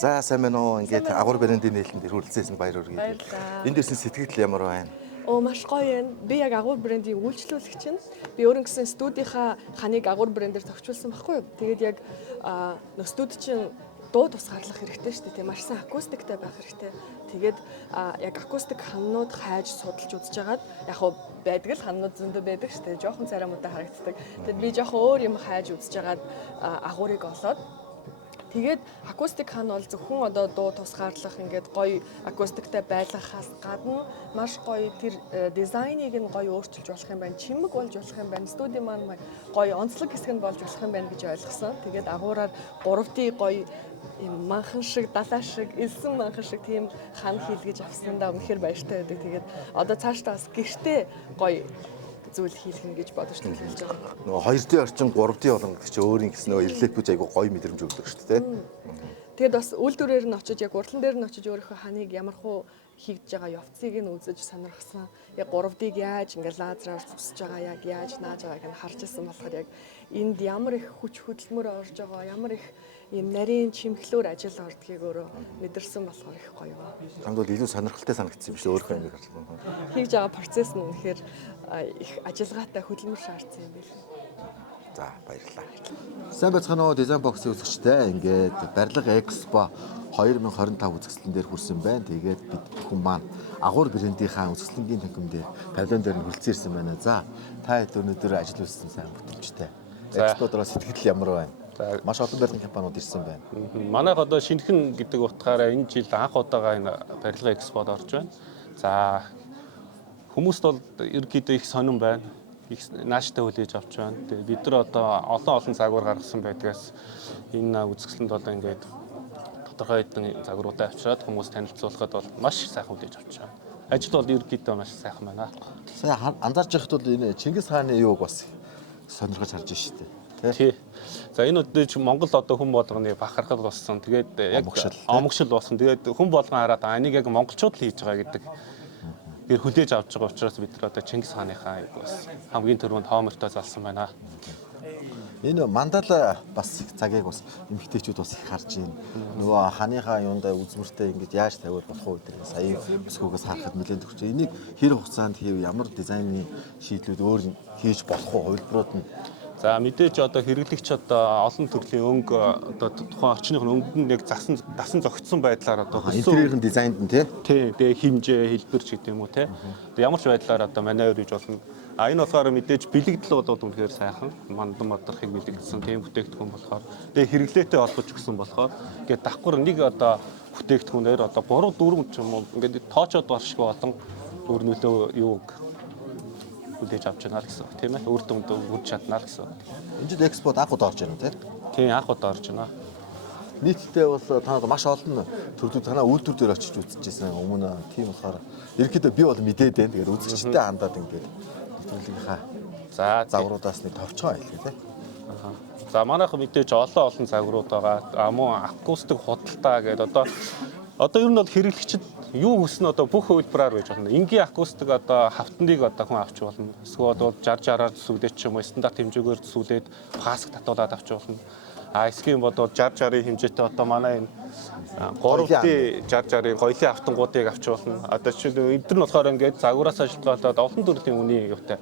За сайн байна уу? Ингээд агуур брендийн нээлтэнд хүрэлцээсэн баяр хүргэе. Энд дээрсэн сэтгэл ямар байна? Маш гоё юм. Би яг агуур брендийн үйлчлүүлэгч нь. Би өөрөө гэсэн студийнхаа ханыг агуур брендээр тохижуулсан байхгүй юу? Тэгээд яг студи чинь дуу тусгаарлах хэрэгтэй шүү дээ. Тийм маш сайн акустиктэй байх хэрэгтэй. Тэгээд яг акустик ханнууд хайж судалж үзэж хагаад яг хөө байдаг л ханнууд зөндөө байдаг шүү дээ. Жохон царамуудаа харагддаг. Тэгээд би жохон өөр юм хайж үзэж хагаад агуурыг олоод тэгээд акустик хан бол зөвхөн одоо дуу тусгаарлах ингээд гоё акустиктэй байлгахаас гадна маш гоё тэр дизайныг нь гоё өөрчилж болох юм байна. Чимэг болж болох юм байна. Студи маань гоё онцлог хэсэг нь болж болох юм байна гэж ойлгосон. Тэгээд агуураар 3D гоё юм манхан шиг, далаа шиг, элсэн манхан шиг тийм хан хийлгэж авсандаа үнэхээр баяртай байдаг. Тэгээд одоо цаашдаа бас гэртээ гоё зүйл хийлгэн гэж бодож төлөвлөж байгаа. Нөгөө 2D орчин 3D болгоно гэдэг чинь өөрийн гэсэн нөгөө эрлэпүүж айгу гоё мэдрэмж өгдөг шүү дээ. Тэгэд бас үйлдвэрээр нь очиж яг уртлан дээр нь очиж өөрийнхөө ханыг ямархуу хийгдэж байгаа явцыг нь үзэж сонирхсан. Яг 3D-г яаж ингээд лазераар зүсэж байгаа, яг яаж нааж байгааг нь харж ирсэн болохоор яг энд ямар их хүч хөдөлмөр орж байгаа, ямар их ийм нарийн чимхлөөр ажил ордгийг өөрөө мэдэрсэн болохоор их гоё ба. Чамд бол илүү сонирхолтой санагдсан юм шүү өөрөө амиг харж байгаа. Хийж байгаа процесс нь үнэхээр их ажиллагаатай хөдөлмөр шаардсан юм байна. За баярлалаа. Сайн байцгаана уу дизайн боксын үзэгчтэй. Ингээд барилга экспо 2025 үзэсгэлэн дээр хүрсэн байна. Тэгээд бид бүхэн маань агуур брендийнхаа үзэсгэлэнгийн танхим дээр павильон дээр нь хүрэлцэн ирсэн байна. За та хэд өнөөдөр ажил үйлсэн сайн бүтэмжтэй. Эксподороо сэтгэл ямар байна? Маш олон барилгын компаниуд ирсэн байна. Манайх одоо шинэхэн гэдэг утгаараа энэ жил анх удаага энэ барилга экспод орж байна. За хүмүүст бол ерөнхийдөө их сонирн байна. Их нааштай хүлээж авч байна. Тэгээ бид нар одоо олон загвар гаргасан байдгаас энэ үзэсгэлэнд бол ингээд тодорхой хэдэн загваруудаа авчираад хүмүүс танилцуулахад бол маш сайхан хүлээж авч байна. Ажил бол ерөнхийдөө маш сайхан байна. Сайн анзаарч байхад бол энэ Чингис хааны юуг бас сонирхож харж байна шүү дээ. Тий. За энэ үднэж Монгол одоо хүн болгоны бахархал болсон. Тэгээд яг омогшил болсон. Тэгээд хүн болгон хараад энийг яг монголчууд л хийж байгаа гэдэг гэр хүлээж авч байгаа учраас бид нар одоо Чингис хааныхаа бас хамгийн түрүүнд хоомортой залсан байна. Энэ мандала бас цагийг бас эмэгтэйчүүд бас их харж байна. Нөгөө ханыхаа юундаа үзмэртэй ингэж яаж тавиул болох вэ гэдэг сая өсгөөс харахад нэлээд төгч. Энийг хэр хугацаанд хийв, ямар дизайны шийдлүүд өөр хийж болох вэ? Хувилбарууд нь. За мэдээж одоо хэрэглэгч одоо олон төрлийн өнгө одоо тухайн орчных өнгө нь яг дасан зогтсон байдлаар одоо интерьерийн дизайнд нь тий. Тэгээ хэмжээ, хэлбэр ч гэдэг юм уу тий. Одоо ямар ч байдлаар одоо маневр хийж болно. Энэ болохоор мэдээж бэлэгдэл бол үнэхээр сайхан. Мандан мадрахыг бэлэгдсэн тийм бүтээгдэхүүн болохоор тэгээ хэрэглээтэй холбож өгсөн болохоор ингээд давхар нэг одоо бүтээгдэхүүнээр одоо 3 4 ч юм уу ингээд тоочод баршгүй олон өөр нөлөө юуг хүлээж авч байна гэсэн үг тийм ээ. Үр дүнд хүрч чадна гэсэн үг. Энэ жил экспод анх удаа орж байна тийм. Тийм анх удаа орж байна. Нийтдээ бол танад маш олон төрлүүд танаа үйлдвэр дээр очиж үзчихсэн өмнө тийм болохоор ерөнхийдөө би бол мэдээд байна. Тэгээд үзэгчтэй хандаад ингээд нэвтрүүлгийнхаа За загваруудаас нэг товчхон айлхий тийм. За манайхан мэдээж олон загварууд байгаа. Мөн акустик худалдаа гэдэг одоо ер нь бол хэрэглэгчид юу хүснэ одоо бүх хувилбараар байж болно. Энгийн акустик одоо хавтандыг одоо хүн авч болно. Эсвэл бол 60-60-аар зүсүүлээд ч юм уу стандарт хэмжээгээр зүсүүлээд паск татуулаад авч болно. Эсхийн бол 60-60-ийн хэмжээтэй одоо манай энэ 3D 60-60-ийн гоёлын автангуудыг авч болно. Одоо жишээл эдгээр нь болохоор ингээд загвараас шалтгаалаад олон төрлийн үний юутай.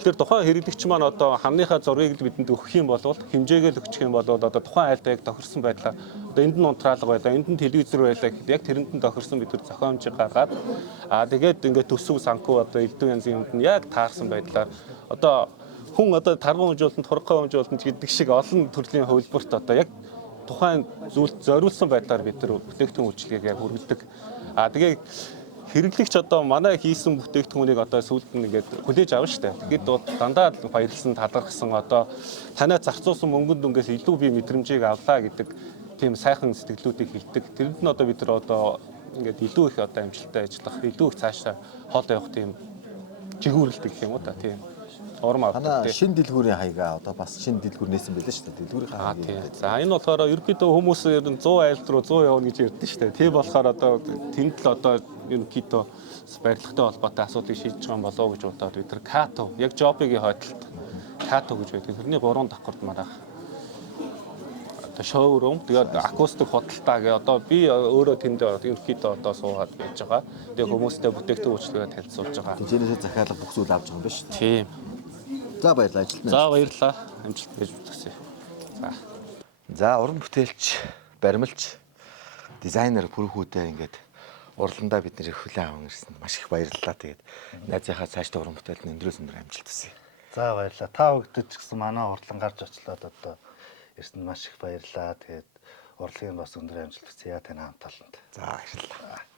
Тэгэхээр тухайн хэрэглэгч маань одоо хамныхаа зургийг бидэнд өгөх юм бол хэмжээгээр өгчих юм бол одоо тухайн айлдаа яг тохирсон байдлаа одоо энд нь унтраалга байлаа, энд нь телевизор байлаа гэхэд яг тэрэнд нь тохирсон бид нар зохиомжийг гаргаад тэгээд ингээд төсөв санхүү одоо элдв янзын юмд нь яг таарсан байдлаар одоо хүн одоо тарган хэмжүүлэлт, хургахаа хэмжүүлэлт гэдэг шиг олон төрлийн хувилбарт одоо яг тухайн зүйлд зориулсан байдлаар бид нар бүтээгдэхүүн үйлчилгээг яг хүргэдэг. Тэгээд хэрэглэгч одоо манай хийсэн бүтээгдэхүүнийг одоо сүүлд нь ингээд хүлээж авна штэ. Тэгээд дандаа баярлсан, талархсан одоо танай зарцуулсан мөнгөнд дүнгээс илүү би мэдрэмжийг авлаа гэдэг тийм сайхан сэтгэлүүдийг хэлдэг. Тэрэнд нь одоо бид нар одоо ингээд илүү их одоо амжилттай ажиллах, илүү их цаашаа хол явах тийм жигүүрэлдэг гэх юм уу та тийм. Урам авдаг. Танаа шин дэлгүүрийн хаягаа одоо бас шин дэлгүүр нээсэн байлаа шүү дээ. Дэлгүүрийн хаяг. Тийм. За энэ болохоор ерөнхийдөө хүмүүс 100 айлт руу 100 явна гэж ярьдэн шүү дээ. Тийм болохоор одоо тэнд л одоо ерөнхийдөө барилгатай холбоотой асуудлыг шийдэж байгаа болоо гэж бодоод бид нар Като яг жобигийн хойдолд Като гэж байдаг. Тэрний 3 давхарт манайх одоо шоурум тэгээд акустик худалдаа гээ одоо би өөрөө тэнд ерөнхийдөө одоо суугаад байж байгаа. Тэгээд хүмүүстэй бүтээгдэхүүн үйлчлэгээ танилцуулж байгаа. Тэнцэнээсээ захиалга бүх зүйл авч байгаа юм байна шүү дээ. Тийм. За баярлалаа ажилтнаа. За баярлалаа. Амжилт гэж хүсье. За. За уран бүтээлч, баримлч, дизайнер бүрхүүдээ ингээд урландаа бид нэр хүлээн аван ирсэн. Маш их баярлалаа. Тэгээд найзынхаа цаашдаа уран бүтээлд өндрөөс өндөр амжилт хүсье. За баярлалаа. Та бүгд ч гэсэн манай урдлан гарч очлоод одоо ирсэнд маш их баярлалаа. Тэгээд урлагийн бас өндөр амжилт хүсье тань хамт таланд. За баярлалаа.